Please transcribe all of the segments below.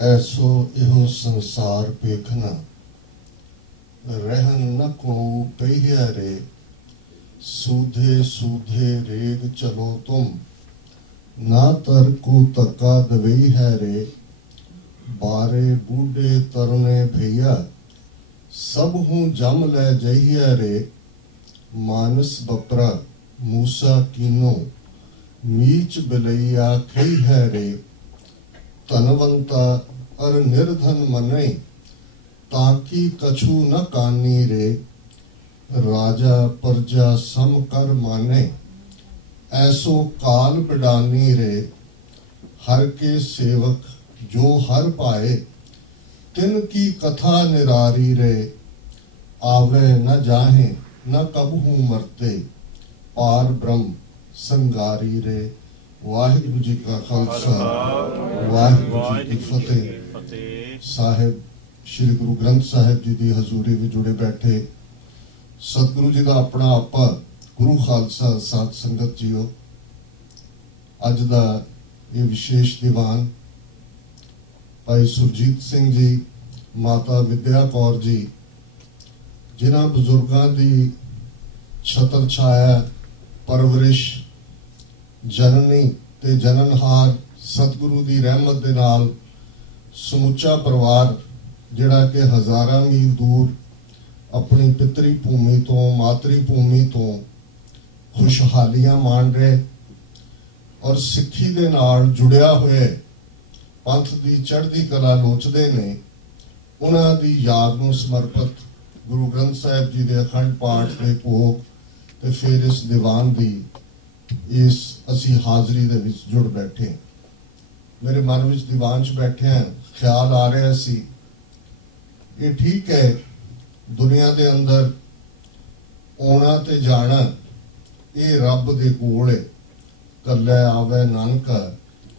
ऐसो इहो संसार पेखना, रहन न को पहिया रे, सूधे सूधे रेग चलो तुम, ना तर को तका दवई है रे, बारे बूढ़े तरने भैया, सब हूँ जम ले जइया रे, मानस बपरा मूसा कीनो, मीच बिलैया खई है रे, तनवंता अर निर्धन मने, ताकि कछु न कानी रे, राजा प्रजा सम कर माने, ऐसो काल बिडानी रे, हर के सेवक जो हर पाए, तिन की कथा निरारी रे, आवे न जाहे न कबहू मरते, पार ब्रह्म संगारी रे। वाहिगुरु जी का खालसा, वाहिगुरु जी की फतेह। साहिब श्री गुरु ग्रंथ साहिब जी की हजूरी में जुड़े बैठे सतगुरु जी का अपना आपा गुरु खालसा साध संगत जीओ, अज का ये विशेष दीवान भाई सुरजीत सिंह जी, माता विद्या कौर जी, जिन्हां बजुर्गों की छतर छाया परवरिश जननी ते जननहार सतगुरु की रहमत दे नाल समुचा परिवार जिहड़ा कि हज़ारां मील दूर अपनी पितरी भूमि तो मातरी भूमि तो खुशहालियां मान रहे और सिक्खी दे नाल जुड़िया हुए पंथ की चढ़ती कला लोचते ने, उन्हां दी याद नूं समर्पित गुरु ग्रंथ साहिब जी के अखंड पाठ के भोग ते फिर इस दीवान की इस असी हाजरी दे विच जुड़ बैठे। मेरे मन में दीवान च बैठे हैं ख्याल आ रहा सी, ये ठीक है दुनिया के अंदर आना ते जाना ये रब दे कोल है, कल्ले आवे नानका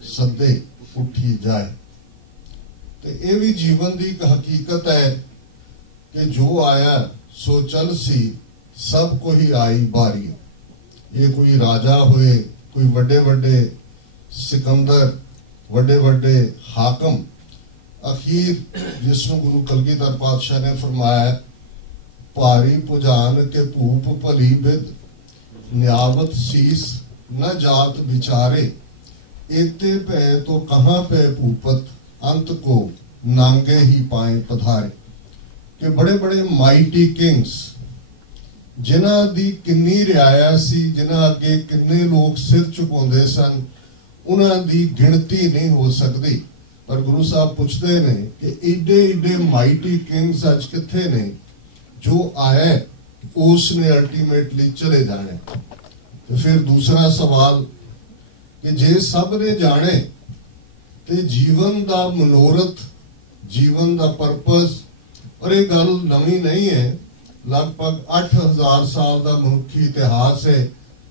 सदे उठी जाए। ते ये भी जीवन की एक हकीकत है कि जो आया सो चल सी, सब को ही आई बारी। ये कोई राजा हुए, कोई वड्डे वड्डे सिकंदर, वड्डे वड्डे हाकम, अखीर जिसनु गुरु कलगीधर पातशाह ने फरमाया, भारी पुजान के भूप भली बिद, न्यावत शीस न जात बिचारे, एते पे तो कहाँ पे भूपत, अंत को नांगे ही पाए पधारे। कि बड़े बड़े माइटी किंग्स जिन्हां दी किन्नी रियाया सी, जिन्हां अगे किन्ने लोग सिर झुकाउंदे सन, उन्हां दी गिणती नहीं हो सकती। पर गुरु साहब पूछते ने कि एडे एडे माइटी किंग्स अज किथे ने, जो आए उसने अल्टीमेटली चले जाने। तो फिर दूसरा सवाल कि जे सब ने जाने ते जीवन दा मनोरथ, जीवन दा परपस, और ये गल नवी नहीं है, लगभग 8000 साल का मनुखी इतिहास है,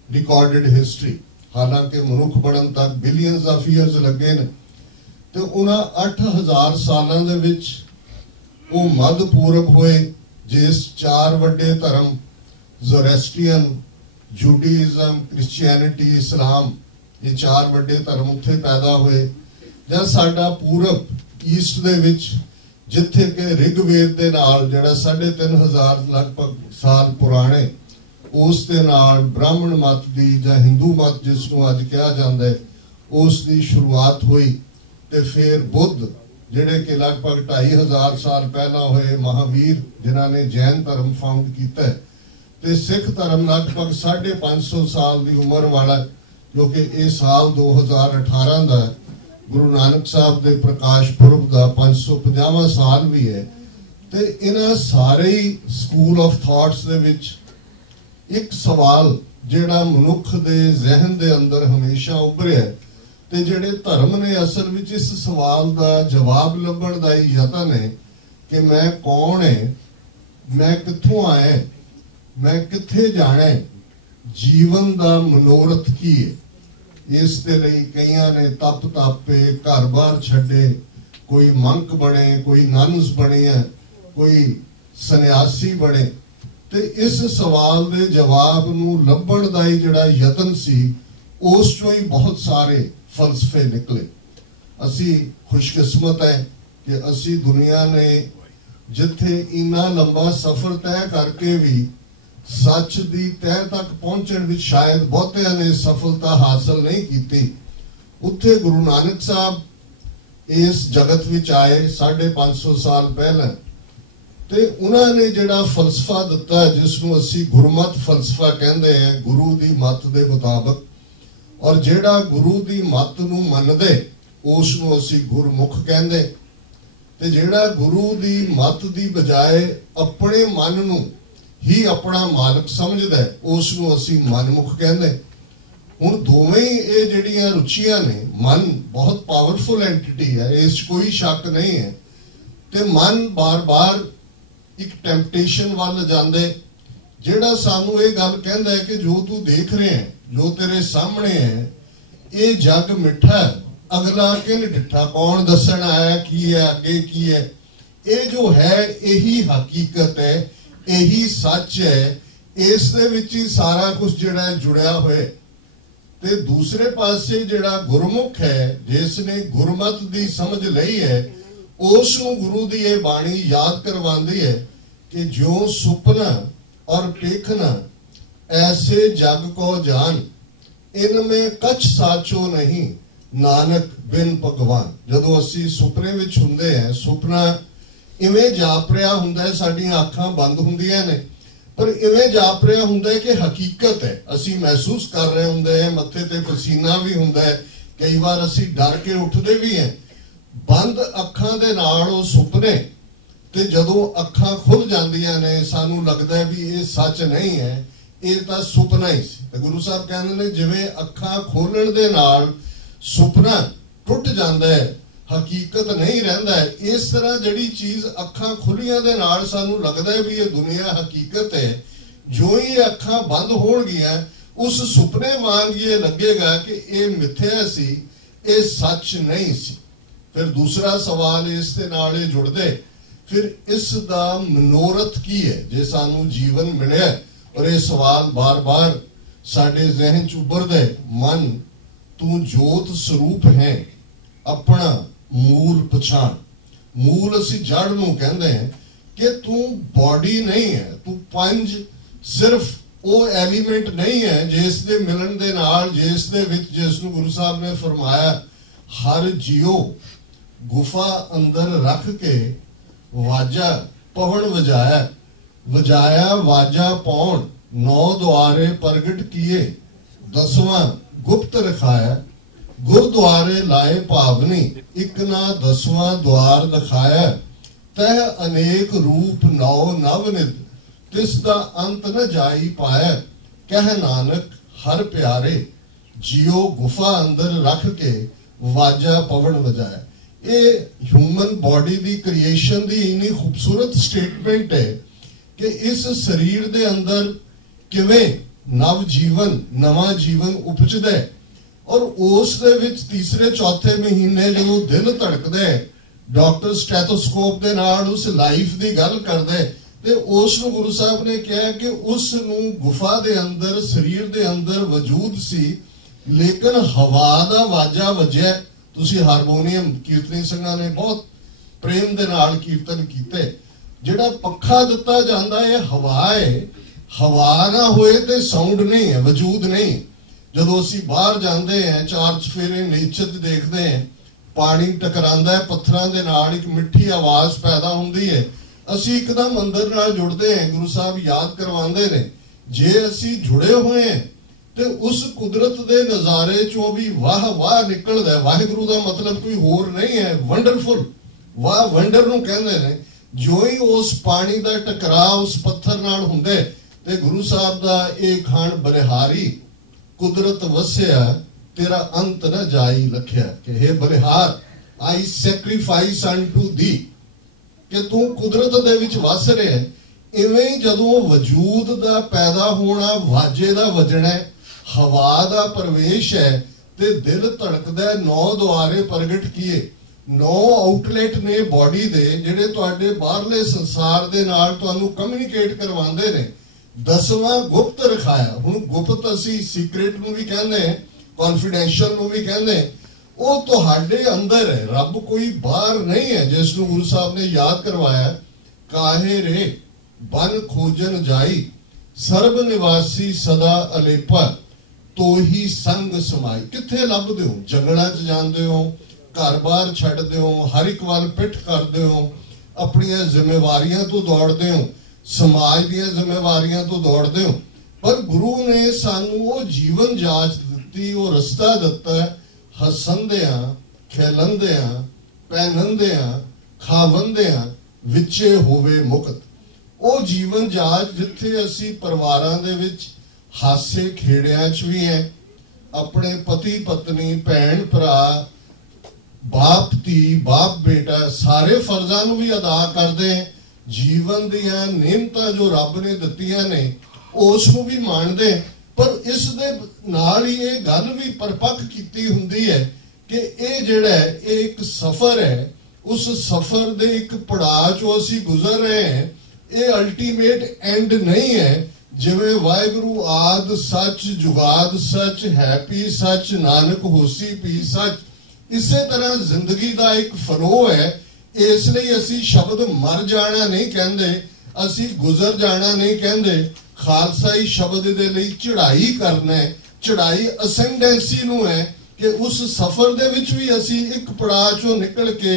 रिकॉर्डेड हिस्ट्री। हालांकि मनुख बनन तक बिलियंस ऑफ ईयर्स लगे ने, तो उन्हां 8000 सालों दे विच वो मध्य पूरब हुए जिस चार वड्डे धर्म ज़ोरेस्ट्रियन, जूडाइज्म, क्रिश्चियनिटी, इस्लाम, ये चार वड्डे धर्म उत्थे पैदा हुए। जां साडा पूरब ईस्ट दे विच जिथे के ऋग्वेद दे नाल जिहड़ा 3500 लगभग साल पुराने उस दे नाल ब्राह्मण मत दी जां हिंदू मत जिसनूं अज कहा जांदा है उस दी शुरुआत हुई। ते फिर बुद्ध जिहड़े कि लगभग 2500 साल पहला हुए, महावीर जिन्हां ने जैन धर्म फाउंड कीता है, ते सिख धर्म लगभग 550 साल की उम्र वाला, जो कि इस साल 2018 का गुरु नानक साहब के प्रकाश पुरब का 550वां साल भी है। ते इन्हां सारे स्कूल ऑफ थॉट्स दे विच एक सवाल जिहड़ा मनुख दे जहन दे अंदर हमेशा उभरिया, ते जिहड़े धर्म ने असल विच इस सवाल का जवाब लभण दा यतन है कि मैं कौन है, मैं कित्थों आया, मैं कित्थे जाना है, जीवन का मनोरथ की है। इस दे लई कईयां ने तप तापे, घर बार छड्डे, कोई मंक बने, कोई नन्स बने, कोई सन्यासी बने। ते इस सवाल दे जवाब नूं लभण दा ही जिहड़ा यतन सी, उस चों ही बहुत सारे फलसफे निकले। असी खुशकिस्मत है कि असी दुनिया ने जिथे इन्ना लंबा सफर तय करके भी सच की तह तक पहुंचण विच शायद बहुतियां ने सफलता हासिल नहीं की, उत्थे गुरु नानक साहब इस जगत विच आए 550 साल पहले, ते उन्होंने जिहड़ा फलसफा दिता जिसनूं असी गुरमत फलसफा कहंदे हैं, गुरु दी मत दे मुताबक, और जिहड़ा गुरु दी मत नूं मनदे उसनूं असी गुरमुख कहंदे, ते जिहड़ा गुरु दी मत दी बजाए अपने मन नूं ही अपना मालक समझदा है उसनूं असी मनमुख कहंदे। हुण दोवें ही ये जिहड़ियां रुचियां ने, मन बहुत पावरफुल एंटिटी है, इस कोई शक नहीं है, ते मन बार बार एक टैंपटेशन वाल जांदे जिहड़ा सानू ये गल कहंदा है कि जो तू देख रहे हैं, जो तेरे सामने है, ये जग मिठा है, अगला किन डिठा, कौन दसन आया की है, अगे की है, ये जो है यही हकीकत है, यही सच है, इस दे विच ही सारा कुछ जिहड़ा जुड़िया होए। ते दूसरे पासे जिहड़ा गुरमुख है, जिसने गुरमत दी समझ लई है, उसनूं गुरु दी ये बाणी याद करवांदी है कि जो सुपना और पेखना ऐसे जग को जान, इनमें कछ साचो नहीं नानक बिन भगवान। जदों असी सुपने विच हुंदे हैं, सुपना इवें जाप रहा हुंदा है, साडीआं अखां बंद हुंदियां ने, पर इवें जाप रहा हुंदा है कि हकीकत है, असी महसूस कर रहे हुंदे हैं, मत्थे ते पसीना भी हुंदा है, कई बार असी डर के उठदे भी हैं। बंद अखां दे नाल ओ सुपने, ते जदों अखां खुल जांदियां ने सानू लगदा है भी ये सच नहीं है, ये तां सुपना ही सी। ते गुरु साहब कहंदे ने जिवें अखां खोलण दे नाल सुपना टुट जांदा है, हकीकत नहीं रहिंदा है, इस तरह जिहड़ी चीज अखां खुलियां दे नाल सानू लगदा है भी ये दुनिया हकीकत है, जो ही अखां बंद होणगियां उस सुपने वांग ये लगेगा कि ये मिथ्या सी, ये सच नहीं सी। फिर दूसरा सवाल इस दे नाल जुड़दे, फिर इस दा मनोरथ की है जे सानू जीवन मिलिया, और ये सवाल बार बार साडे जहन च उभरदे, मन तू जोत स्वरूप है, अपना मूल पछाण। मूल असी जड़ नूं कहंदे हैं कि तू बॉडी नहीं है, तू पंज सिर्फ वो एलीमेंट नहीं है जिस दे मिलन दे नाल, जिस दे विच जिसनूं गुरु साहब ने फरमाया हर जियो गुफा अंदर रख के वाजा पवन वजाया, वजाया वाजा पौन, 9 द्वारे प्रगट किए, 10वां गुप्त रखाया, गुरुद्वारे लाए भावनी, एक ना 10वां द्वार दिखाया, तह अनेक रूप नौ नवनित, तिसदा अंत न जाई पाया, कह नानक हर प्यारे, जियो गुफा अंदर रख के वाजा पवन वजाया। ये ह्यूमन बॉडी दी क्रिएशन दी इन्नी खूबसूरत स्टेटमेंट है कि इस शरीर दे अंदर किवें नव जीवन, नवा जीवन उपजदा है, और उस दे विच तीसरे चौथे महीने जो दिल धड़कदा है, डॉक्टर स्टैथोस्कोप दे नाल उस लाइफ दी गल करदे, ते उस नूं गुरु साहब ने कहा कि उस नूं गुफा दे अंदर, शरीर दे अंदर वजूद सी, लेकिन हवा दा वाजा वजया। तुसी हारमोनीयम कीर्तनी संघां ने बहुत प्रेम दे नाल कीर्तन कीते, जिहड़ा पक्खा दिता जांदा है हवा है, हवा ना होए ते साउंड नहीं है, वजूद नहीं। जदों असीं बाहर जांदे हैं, 4 चफेरे नेचर देखते हैं, पानी टकरांदा है पत्थरां दे नाल, एक मिठी आवाज पैदा हुंदी है, असीं एकदम अंदर नाल जुड़दे हैं। गुरु साहब याद करवांदे ने, जे असीं जुड़े हुए हैं ते उस कुदरत दे नज़ारे चों भी वाह वाह निकलदा है। वाहिगुरू दा मतलब कोई होर नहीं है, वंडरफुल, वाह वंडर नूं कहंदे ने। जो ही उस पानी दा टकराव उस पत्थर नाल हुंदे ते गुरु साहब दा एक खान बलिहारी, कुदरत वसिया तेरा अंत न जाई लखिया, कि हे बलिहार आई सैक्रीफाइस अनटू दी, कि तू कुदरत दे विच वस रहे है। इवें जदों वजूद दा पैदा होना, वाजे दा वजना, हवा दा प्रवेश है, ते दिल धड़कदा, 9 द्वारे प्रगट किए, 9 आउटलेट ने बॉडी दे जिहड़े तुहाडे बाहरले संसार दे नाल तुहानू कम्युनिकेट करवांदे ने। 10वां गुप्त रखाया। हुण गुप्त असी सीक्रेट नूं भी कहंदे, कॉन्फिडेंशियल नूं भी कहंदे। ਉਹ ਤੁਹਾਡੇ ਅੰਦਰ ਹੈ। ਰੱਬ ਕੋਈ ਬਾਹਰ ਨਹੀਂ ਹੈ। ਜਿਸ ਨੂੰ ਗੁਰੂ ਸਾਹਿਬ ਨੇ ਯਾਦ ਕਰਵਾਇਆ, ਕਾਹੇ ਰੇ ਬਨ ਖੋਜਨ ਜਾਈ, ਸਰਬ ਨਿਵਾਸੀ ਸਦਾ ਅਲੇਪਾ, ਤੋਹੀ ਸੰਗ ਸਮਾਈ। ਕਿੱਥੇ ਲੱਭਦੇ ਹੋ? ਜੰਗਲਾਂ 'ਚ ਜਾਂਦੇ ਹੋ, ਘਰ-ਬਾਰ ਛੱਡਦੇ ਹੋ, ਹਰ ਇੱਕ ਵੱਲ ਪਿੱਠ ਕਰਦੇ ਹੋ, ਆਪਣੀਆਂ ਜ਼ਿੰਮੇਵਾਰੀਆਂ ਤੋਂ ਦੌੜਦੇ ਹੋ, ਸਮਾਜ ਦੀਆਂ ਜ਼ਿੰਮੇਵਾਰੀਆਂ ਤੋਂ ਦੌੜਦੇ ਹੋ। ਪਰ ਗੁਰੂ ਨੇ ਸਾਨੂੰ ਉਹ ਜੀਵਨ ਜਾਚ ਦਿੱਤੀ, ਉਹ ਰਸਤਾ ਦਿੱਤਾ, ਹੱਸੰਦਿਆਂ, ਖੇਲੰਦਿਆਂ, ਪਹਿਨੰਦਿਆਂ, ਖਾਵੰਦਿਆਂ, ਵਿੱਚੇ ਹੋਵੇ ਮੁਕਤ। ਉਹ ਜੀਵਨ ਜਾਚ ਜਿੱਥੇ ਅਸੀਂ ਪਰਿਵਾਰਾਂ ਦੇ ਵਿੱਚ ਹਾਸੇ ਖੇੜਿਆਂ 'ਚ ਵੀ ਹੈ, ਆਪਣੇ ਪਤੀ ਪਤਨੀ, ਭੈਣ ਭਰਾ, ਬਾਪ ਧੀ, ਬਾਪ ਬੇਟਾ, ਸਾਰੇ ਫਰਜ਼ਾਂ ਨੂੰ ਵੀ ਅਦਾ ਕਰਦੇ ਹਾਂ। ਜੀਵਨ ਦੀਆਂ ਨਿਯਮਤਾਂ ਜੋ ਰੱਬ ਨੇ ਦਿੱਤੀਆਂ ਨੇ ਉਸ ਨੂੰ ਵੀ ਮੰਨਦੇ। ਪਰ ਇਸ ਦੇ ਨਾਲ ਹੀ ਇਹ ਗੱਲ ਵੀ ਪਰਪੱਕ ਕੀਤੀ ਹੁੰਦੀ ਹੈ ਕਿ ਇਹ ਜਿਹੜਾ ਇਹ ਇੱਕ ਸਫ਼ਰ ਹੈ, ਉਸ ਸਫ਼ਰ ਦੇ ਇੱਕ ਪੜਾਅ 'ਚੋਂ ਅਸੀਂ ਗੁਜ਼ਰ ਰਹੇ ਹਾਂ। ਇਹ ਅਲਟੀਮੇਟ ਐਂਡ ਨਹੀਂ ਹੈ। ਜਿਵੇਂ ਵਾਹਿਗੁਰੂ ਆਦ ਸੱਚ, ਜੁਗਾਦ ਸੱਚ, ਹੈਪੀ ਸੱਚ, ਨਾਨਕ ਹੋਸੀ ਪੀ ਸੱਚ, ਇਸੇ ਤਰ੍ਹਾਂ ਜ਼ਿੰਦਗੀ ਦਾ ਇੱਕ ਫਲੋ ਹੈ। ਇਸ ਲਈ ਅਸੀਂ ਸ਼ਬਦ ਮਰ ਜਾਣਾ ਨਹੀਂ ਕਹਿੰਦੇ, ਅਸੀਂ ਗੁਜ਼ਰ ਜਾਣਾ ਨਹੀਂ ਕਹਿੰਦੇ। ਖਾਲਸਾਈ ਸ਼ਬਦ ਦੇ ਲਈ ਚੜ੍ਹਾਈ ਕਰਨਾ ਹੈ। ਚੜ੍ਹਾਈ ਅਸੈਂਡੈਂਸੀ ਨੂੰ ਹੈ ਕਿ ਉਸ ਸਫ਼ਰ ਦੇ ਵਿੱਚ ਵੀ ਅਸੀਂ ਇੱਕ ਪੜਾਅ 'ਚੋਂ ਨਿਕਲ ਕੇ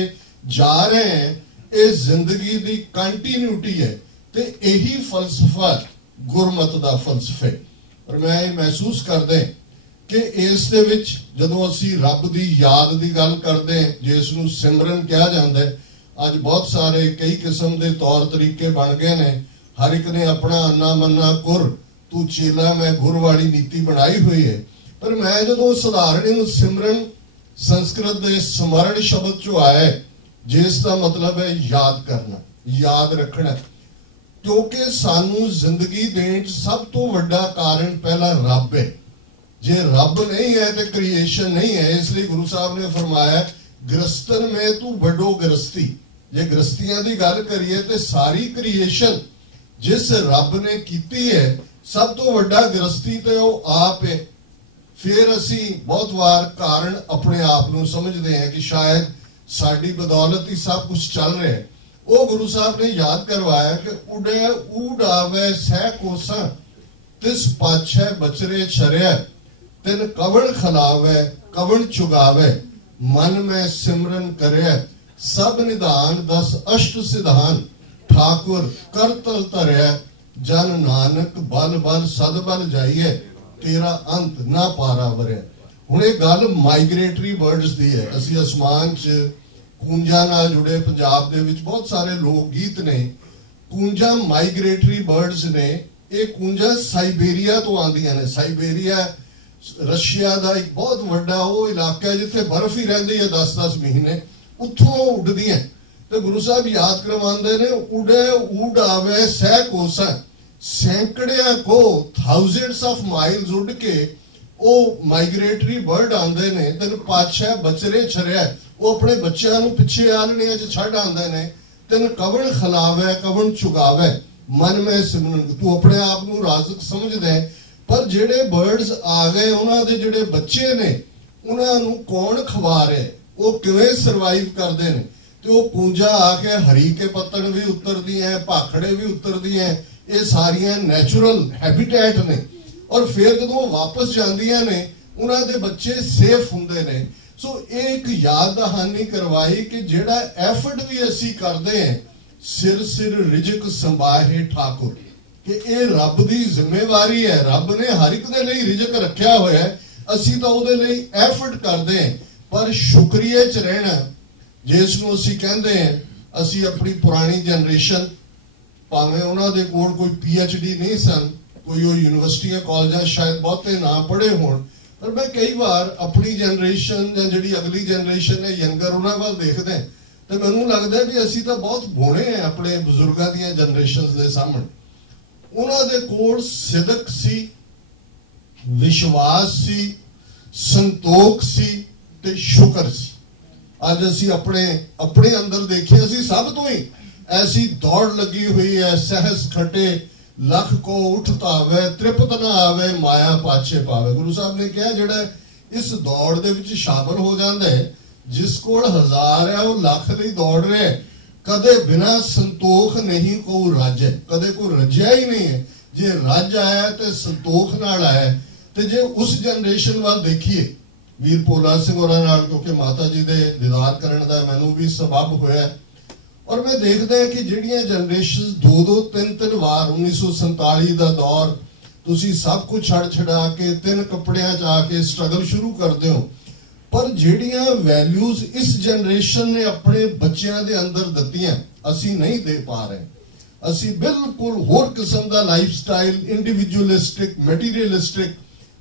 ਜਾ ਰਹੇ ਹਾਂ। ਇਹ ਜ਼ਿੰਦਗੀ ਦੀ ਕੰਟੀਨਿਊਟੀ ਹੈ ਤੇ ਇਹੀ ਫਲਸਫਾ ਗੁਰਮਤ ਦਾ ਫਲਸਫਾ ਹੈ। ਪਰ ਮੈਂ ਇਹ ਮਹਿਸੂਸ ਕਰਦਾ ਕਿ ਇਸ ਦੇ ਵਿੱਚ ਜਦੋਂ ਅਸੀਂ ਰੱਬ ਦੀ ਯਾਦ ਦੀ ਗੱਲ ਕਰਦੇ ਹਾਂ, ਜਿਸ ਨੂੰ ਸਿਮਰਨ ਕਿਹਾ ਜਾਂਦਾ ਹੈ, ਅੱਜ ਬਹੁਤ ਸਾਰੇ ਕਈ ਕਿਸਮ ਦੇ ਤੌਰ ਤਰੀਕੇ ਬਣ ਗਏ ਨੇ। ਹਰ ਇੱਕ ਨੇ ਆਪਣਾ ਅੰਨਾ ਮੰਨਾ ਕੁਰ, ਤੂੰ ਚੇਲਾ ਮੈਂ ਗੁਰ ਵਾਲੀ ਨੀਤੀ ਬਣਾਈ ਹੋਈ ਹੈ। ਪਰ ਮੈਂ ਜਦੋਂ ਸਧਾਰਨ ਸਿਮਰਨ ਸੰਸਕ੍ਰਿਤ ਦੇ ਸਮਰਨ ਸ਼ਬਦ ਚੋਂ ਆਇਆ, ਜਿਸ ਦਾ ਮਤਲਬ ਹੈ ਯਾਦ ਕਰਨਾ, ਯਾਦ ਰੱਖਣਾ, ਕਿਉਂਕਿ ਸਾਨੂੰ ਜ਼ਿੰਦਗੀ ਦੇਣ 'ਚ ਸਭ ਤੋਂ ਵੱਡਾ ਕਾਰਨ ਪਹਿਲਾ ਰੱਬ ਹੈ। ਜੇ ਰੱਬ ਨਹੀਂ ਹੈ ਤੇ ਕ੍ਰੀਏਸ਼ਨ ਨਹੀਂ ਹੈ। ਇਸ ਲਈ ਗੁਰੂ ਸਾਹਿਬ ਨੇ ਫਰਮਾਇਆ, ਗ੍ਰਸਤਨ ਮੈਂ ਤੂੰ ਵੱਡੋ ਗ੍ਰਸਤੀ। ਜੇ ਗ੍ਰਸਤੀਆਂ ਦੀ ਗੱਲ ਕਰੀਏ ਤੇ ਸਾਰੀ ਕ੍ਰੀਏਸ਼ਨ ਜਿਸ ਰੱਬ ਨੇ ਕੀਤੀ ਹੈ, ਸਭ ਤੋਂ ਵੱਡਾ ਗ੍ਰਸਤੀ ਤੇ ਉਹ ਆਪ ਹੈ। ਫਿਰ ਅਸੀਂ ਬਹੁਤ ਵਾਰ ਕਾਰਨ ਆਪਣੇ ਆਪ ਨੂੰ ਸਮਝਦੇ ਹਾਂ ਕਿ ਸ਼ਾਇਦ ਸਾਡੀ ਬਦੌਲਤ ਹੀ ਸਭ ਕੁਝ ਚੱਲ ਰਿਹਾ ਹੈ। ਉਹ ਗੁਰੂ ਸਾਹਿਬ ਨੇ ਯਾਦ ਕਰਵਾਇਆ ਕਿ ਉਡੇ ਊਡਾਵੇ ਸਹਿ ਕੋਸਾਂ, ਤਿਸ ਪਾਛੈ ਬਚਰੇ ਛਰਿਆ, ਤਿਨ ਕਵਣ ਖਲਾਵੇ ਕਵਣ ਚੁਗਾਵੇ, ਮਨ ਮੈਂ ਸਿਮਰਨ ਕਰਿਆ, ਸਭ ਨਿਧਾਨ ਦਸ ਅਸ਼ਟ ਸਿਧਾਨ, ਠਾਕੁਰ ਕਰਤਲ ਧਰਿਆ, ਜਨ ਨਾਨਕ ਬਲ ਬਲ ਸਦ ਬਲ ਜਾਈਏ, ਤੇਰਾ ਅੰਤ ਨਾ ਪਾਰਾ ਵਰਿਆ। ਹੁਣ ਇਹ ਗੱਲ ਮਾਈਗ੍ਰੇਟਰੀ ਬਰਡਸ ਦੀ ਹੈ। ਅਸੀਂ ਅਸਮਾਨ 'ਚ ਕੂੰਜਾਂ ਨਾਲ ਜੁੜੇ ਪੰਜਾਬ ਦੇ ਵਿੱਚ ਬਹੁਤ ਸਾਰੇ ਲੋਕ ਗੀਤ ਨੇ। ਕੂੰਜਾਂ ਮਾਈਗ੍ਰੇਟਰੀ ਬਰਡਸ ਨੇ। ਇਹ ਕੂੰਜਾਂ ਸਾਈਬੇਰੀਆ ਤੋਂ ਆਉਂਦੀਆਂ ਨੇ। ਸਾਈਬੇਰੀਆ ਰਸ਼ੀਆ ਦਾ ਇੱਕ ਬਹੁਤ ਵੱਡਾ ਉਹ ਇਲਾਕਾ ਹੈ ਜਿੱਥੇ ਬਰਫ਼ ਹੀ ਰਹਿੰਦੀ ਹੈ 10-10 ਮਹੀਨੇ, ਉੱਥੋਂ ਉੱਡਦੀਆਂ। ਤੇ ਗੁਰੂ ਸਾਹਿਬ ਯਾਦ ਕਰਵਾਉਂਦੇ ਨੇ, ਉਡੇ ਉਡਾਵੇ ਸਹਿ ਕੋਸਾਂ, ਸੈਂਕੜਿਆਂ ਕੋ, ਥਾਊਜ਼ੈਂਡਸ ਆਫ ਮਾਈਲਸ ਉੱਡ ਕੇ ਉਹ ਮਾਈਗ੍ਰੇਟਰੀ ਬਰਡ ਆਉਂਦੇ ਨੇ। ਤੈਨੂੰ ਪਾਤਸ਼ਾਹ ਬਚਰੇ ਛਰਿਆ, ਉਹ ਆਪਣੇ ਬੱਚਿਆਂ ਨੂੰ ਪਿੱਛੇ ਆਲਣੀਆਂ 'ਚ ਛੱਡ ਆਉਂਦੇ ਨੇ। ਤੈਨੂੰ ਕਵਣ ਖਲਾਵੇ ਕਵਣ ਚੁਗਾਵੇ, ਮਨ ਮੈਂ ਸਿਮਰਨ, ਤੂੰ ਆਪਣੇ ਆਪ ਨੂੰ ਰਾਜ਼ਕ ਸਮਝਦਾ। ਪਰ ਜਿਹੜੇ ਬਰਡਸ ਆ ਗਏ, ਉਹਨਾਂ ਦੇ ਜਿਹੜੇ ਬੱਚੇ ਨੇ, ਉਹਨਾਂ ਨੂੰ ਕੌਣ ਖਵਾ ਰਿਹਾ, ਉਹ ਕਿਵੇਂ ਸਰਵਾਈਵ ਕਰਦੇ ਨੇ? ਤੇ ਉਹ ਕੂੰਜਾਂ ਆ ਕੇ ਹਰੀਕੇ ਪੱਤਣ ਵੀ ਉਤਰਦੀਆਂ, ਭਾਖੜੇ ਵੀ ਉਤਰਦੀਆਂ। ਇਹ ਸਾਰੀਆਂ ਨੈਚੁਰਲ ਹੈਬਿਟੈਟ ਨੇ। ਔਰ ਫਿਰ ਜਦੋਂ ਵਾਪਸ ਜਾਂਦੀਆਂ ਨੇ, ਉਹਨਾਂ ਦੇ ਬੱਚੇ ਸੇਫ ਹੁੰਦੇ ਨੇ। ਸੋ ਇਹ ਇੱਕ ਯਾਦ ਦਹਾਨੀ ਕਰਵਾਈ ਕਿ ਜਿਹੜਾ ਐਫਰਟ ਵੀ ਅਸੀਂ ਕਰਦੇ ਹਾਂ, ਸਿਰ ਸਿਰ ਰਿਜਕ ਸੰਭਾਹੇ ਠਾਕੁਰ, ਕਿ ਇਹ ਰੱਬ ਦੀ ਜ਼ਿੰਮੇਵਾਰੀ ਹੈ। ਰੱਬ ਨੇ ਹਰ ਇੱਕ ਦੇ ਲਈ ਰਿਜਕ ਰੱਖਿਆ ਹੋਇਆ ਹੈ, ਅਸੀਂ ਤਾਂ ਉਹਦੇ ਲਈ ਐਫਰਟ ਕਰਦੇ ਹਾਂ। ਪਰ ਸ਼ੁਕਰੀਏ 'ਚ ਰਹਿਣਾ, ਜਿਸ ਨੂੰ ਅਸੀਂ ਕਹਿੰਦੇ ਹਾਂ, ਅਸੀਂ ਆਪਣੀ ਪੁਰਾਣੀ ਜਨਰੇਸ਼ਨ, ਭਾਵੇਂ ਉਹਨਾਂ ਦੇ ਕੋਲ ਕੋਈ PhD ਨਹੀਂ ਸਨ, ਕੋਈ ਉਹ ਯੂਨੀਵਰਸਿਟੀਆਂ ਕਾਲਜਾਂ ਸ਼ਾਇਦ ਬਹੁਤੇ ਨਾ ਪੜ੍ਹੇ ਹੋਣ, ਪਰ ਮੈਂ ਕਈ ਵਾਰ ਆਪਣੀ ਜਨਰੇਸ਼ਨ ਜਾਂ ਜਿਹੜੀ ਅਗਲੀ ਜਨਰੇਸ਼ਨ ਹੈ ਯੰਗਰ, ਉਹਨਾਂ ਵੱਲ ਦੇਖਦੇ ਤੇ ਮੈਨੂੰ ਲੱਗਦਾ ਵੀ ਅਸੀਂ ਤਾਂ ਬਹੁਤ ਬੋਣੇ ਆ ਆਪਣੇ ਬਜ਼ੁਰਗਾਂ ਦੀਆਂ ਜਨਰੇਸ਼ਨਸ ਦੇ ਸਾਹਮਣੇ। ਉਹਨਾਂ ਦੇ ਕੋਲ ਸਿਦਕ ਸੀ, ਵਿਸ਼ਵਾਸ ਸੀ, ਸੰਤੋਖ ਸੀ ਤੇ ਸ਼ੁਕਰ ਸੀ। ਅੱਜ ਅਸੀਂ ਆਪਣੇ ਅੰਦਰ ਦੇਖੀਏ, ਅਸੀਂ ਸਭ ਤੋਂ ਹੀ ਐਸੀ ਦੌੜ ਲੱਗੀ ਹੋਈ ਹੈ, ਸਹਿਸ ਖਟੇ ਲੱਖ ਕੋ ਉੱਠ ਤਾਵੇ, ਤ੍ਰਿਪਤ ਨਾ ਆਵੇ, ਮਾਇਆ ਪਾਛੇ ਪਾਵੇ। ਗੁਰੂ ਸਾਹਿਬ ਨੇ ਕਿਹਾ ਜਿਹੜਾ इस दौड़ दे विच शामिल हो जाता है। जिस कोल 1000 है वो लाख लई दौड़ रहा है। कदे बिना संतोख नहीं को रज, कदे कोई रज्या ही नहीं है। जे रज आया तो संतोख नाल आया। तो जे उस जनरेशन वाल देखिए वीर भोला सिंह होरां नाल, क्योंकि माता जी दे दीदार करन दा मैनूं भी सबब होया और मैं देखदा है कि जिहड़ियां जनरेशन 2-2 3-3 वार 1947 दा दौर तुसी सब कुछ छड़ छड़ा के 3 कपड़ियां च आके स्ट्रगल शुरू करदे हो, पर जिहड़ियां वैल्यूज इस जनरेशन ने अपने बच्चों के अंदर दित्तियां असी नहीं दे पा रहे। असी बिल्कुल होर किस्म का लाइफ स्टाइल, इंडिविजुअलिस्टिक, मटीरियलिस्टिक,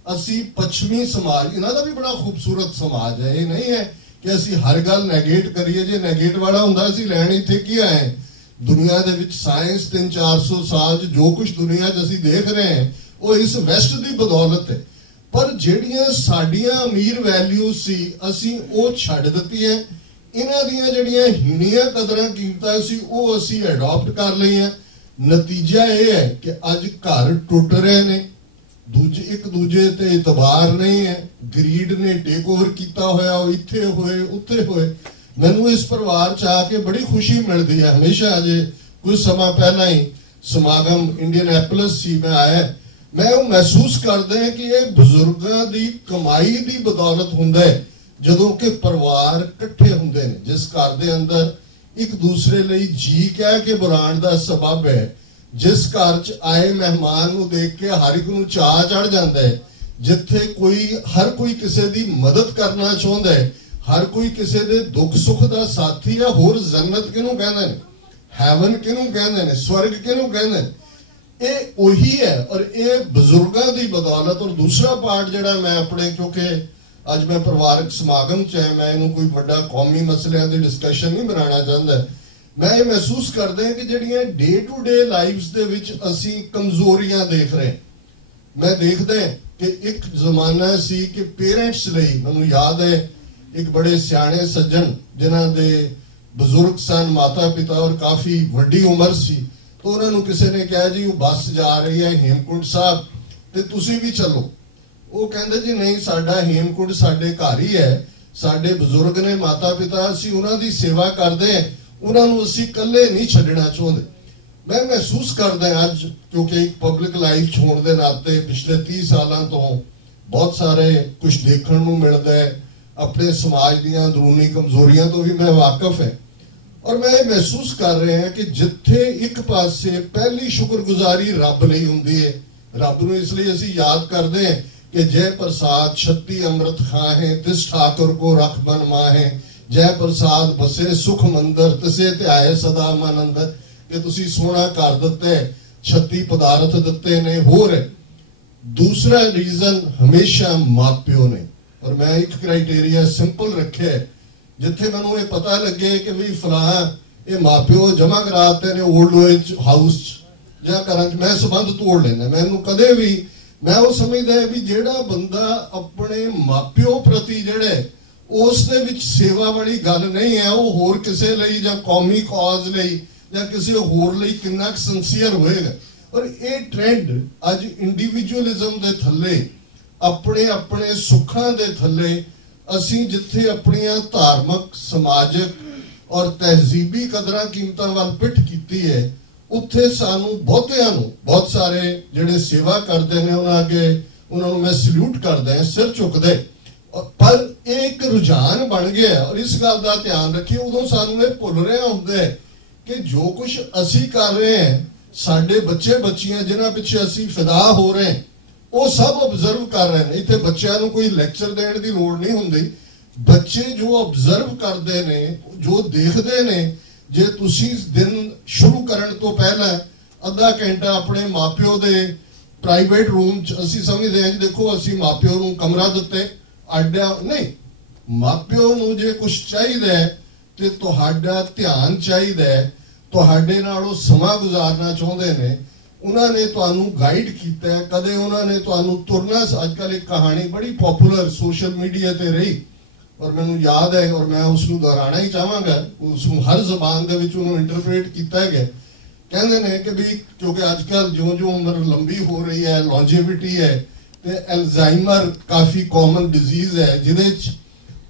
असी पश्चिमी समाज, इन्हां दा भी बड़ा खूबसूरत समाज है। ये नहीं है कि असी हर गल नैगेट करिए। जे नैगेट वाला हुंदा असी लैण इत्थे की आए। दुनिया दे विच साइंस 300-400 साल जो कुछ दुनिया च असी देख रहे हैं वो इस वैस्ट की बदौलत है। पर ਜਿਹੜੀਆਂ ਸਾਡੀਆਂ अमीर वैल्यूज सी असी वो छड्ड दित्तियां। इन्हां दियां ਜਿਹੜੀਆਂ हीणियां कदरां कीमतां सी वो असी अडॉप्ट कर लईआं। नतीजा ये है कि अज घर टुट रहे ने, दूजे एक दूजे ते इतबार नहीं है। ग्रीड ने टेक ओवर किया होया, इत्थे होए उत्थे होए। मैनूं इस परिवार च आके बड़ी खुशी मिलती है हमेशा। अजे कुछ समा पहला ही समागम इंडियनएपलिस सी मैं आया, मैं वो महसूस करते हैं कि ये बुजुर्गों की कमाई की बदौलत हुंदा है जदों कि परिवार इकट्ठे हुंदे ने। जिस घर दे अंदर एक दूसरे लिए जी कह के बुलाण दा सबब है, जिस घर च आए मेहमान नूं देख के हर एक नूं चाह चढ़ जाता है, जिथे कोई हर कोई किसी की मदद करना चाहता है, हर कोई किसी के दुख सुख का साथी है। होर जन्नत किनूं कहंदे ने, हैवन किनूं कहंदे ने, स्वर्ग किनूं कहंदे ने, ये वही है। और ये बुजुर्गों की बदौलत। और दूसरा पार्ट जिहड़ा मैं अपने, क्योंकि अज मैं परिवारक समागम च है, मैं इनू कोई बड़ा कौमी मसलियां की डिस्कशन नहीं बनाना चाहता। मैं ये महसूस करदा कि जिहड़ियां डे टू डे लाइफ्स दे विच असी कमजोरियां देख रहे। मैं देखदा कि एक जमाना सी कि पेरेंट्स लई, मैनूं याद है एक बड़े सियाणे सज्जन जिन्हां दे बुजुर्ग सन, माता पिता, और काफ़ी वड्डी उम्र सी, तो उन्होंने किसी ने कहा जी वो बस जा रही है हेमकुंड साहब ते तुसी भी चलो। वो कहते जी नहीं, साडा हेमकुंड साडे घर ही है, साडे बुजुर्ग ने, माता पिता, असी उन्हां दी सेवा करते हैं, उन्होंने असी कल्ले नहीं छड्डना चाहते। मैं महसूस करदा अज, क्योंकि एक पब्लिक लाइफ होने के नाते पिछले 30 सालों तो बहुत सारे कुछ देखने को मिलता है। अपने समाज दीयां अंदरूनी कमजोरियां तो भी मैं वाकफ है। और मैं ये महसूस कर रहे हैं कि जिथे एक पासे पहली शुक्रगुजारी रब लई हुंदी है, रब नूं इसलिए असी याद करते हैं कि जय प्रसाद 36 अमृत खाहे, तिस ठाकुर को रख मन माहे, जय प्रसाद बसे सुख मंदिर, तिसे ध्याए सदा मन अंदर। कि तुसी सोना कर दिता, 36 पदार्थ दिते ने। होर दूसरा रीजन हमेशा मापिओ ने। और मैं एक क्राइटेरिया सिंपल रखे है, जिथे मैनूं ये पता लगे कि भी फलां ये मापिओ जमा कराते ने ओल्ड एज हाउस या घरां च, मैं संबंध तोड़ लेना। मैनूं कदे भी मैं वो समझदा है भी जिहड़ा बंदा अपने मापिओ प्रति जिहड़े उस दे विच सेवा वाली गल नहीं है, वो होर किसे लई जां कौमी कॉज लई जां किसी होर लई किन्ना सिंसीयर होएगा। और ये ट्रेंड अज इंडिविजुअलिज्म दे थल्ले, अपने अपने सुखां दे थल्ले असी जिथे अपनियां धार्मिक, समाजिक और तहजीबी कदरां कीमतां वाल पिठ कीती है, उत्थे सानू बहुतियां नूं, बहुत सारे जिहड़े सेवा करते हैं उन्हां अगे उन्होंने मैं सल्यूट करदा है, सिर चुकदे। पर एक रुझान बन गया। और इस गल का ध्यान रखिए, उदों सानू ये भुल रहे हुंदे कि जो कुछ असी कर रहे हैं, साडे बच्चे बच्चियां जिन्हां पिछे असी फिदा हो रहे हैं, वो सब ऑब्जर्व कर रहे हैं। इत्थे बच्चों को कोई लैक्चर देने की लोड़ नहीं हुंदी। बच्चे जो ऑब्जर्व करते ने, जो देखते ने, जे तुसी दिन शुरू करने तो पहला अद्धा घंटा अपने मापिओ दे प्राइवेट रूम च, असी समझते हैं देखो असी मापिओ नूं कमरा दिते, आड्या नहीं, मापिओ नूं जे कुछ चाहिए ते तुहाडा ध्यान चाहिए, तुहाडे नाल ओ समा गुजारना चाहुंदे ने, उन्होंने तुहानू गाइड किया, कदे उन्होंने तुहानू तुरना। अजकल एक कहानी बड़ी पॉपुलर सोशल मीडिया ते रही और मैनू याद है, और मैं उसनू दोहराना ही चाहांगा, उसनू हर जबान दे विच उन्होंने इंटरप्रेट किया गया। कहते हैं कि भी क्योंकि अजकल जो जो उम्र लंबी हो रही है, लॉन्जेविटी है, ਤੇ ਐਲਜ਼ਾਈਮਰ ਕਾਫੀ ਕਾਮਨ ਡਿਜ਼ੀਜ਼ ਹੈ ਜਿਹਦੇ ਚ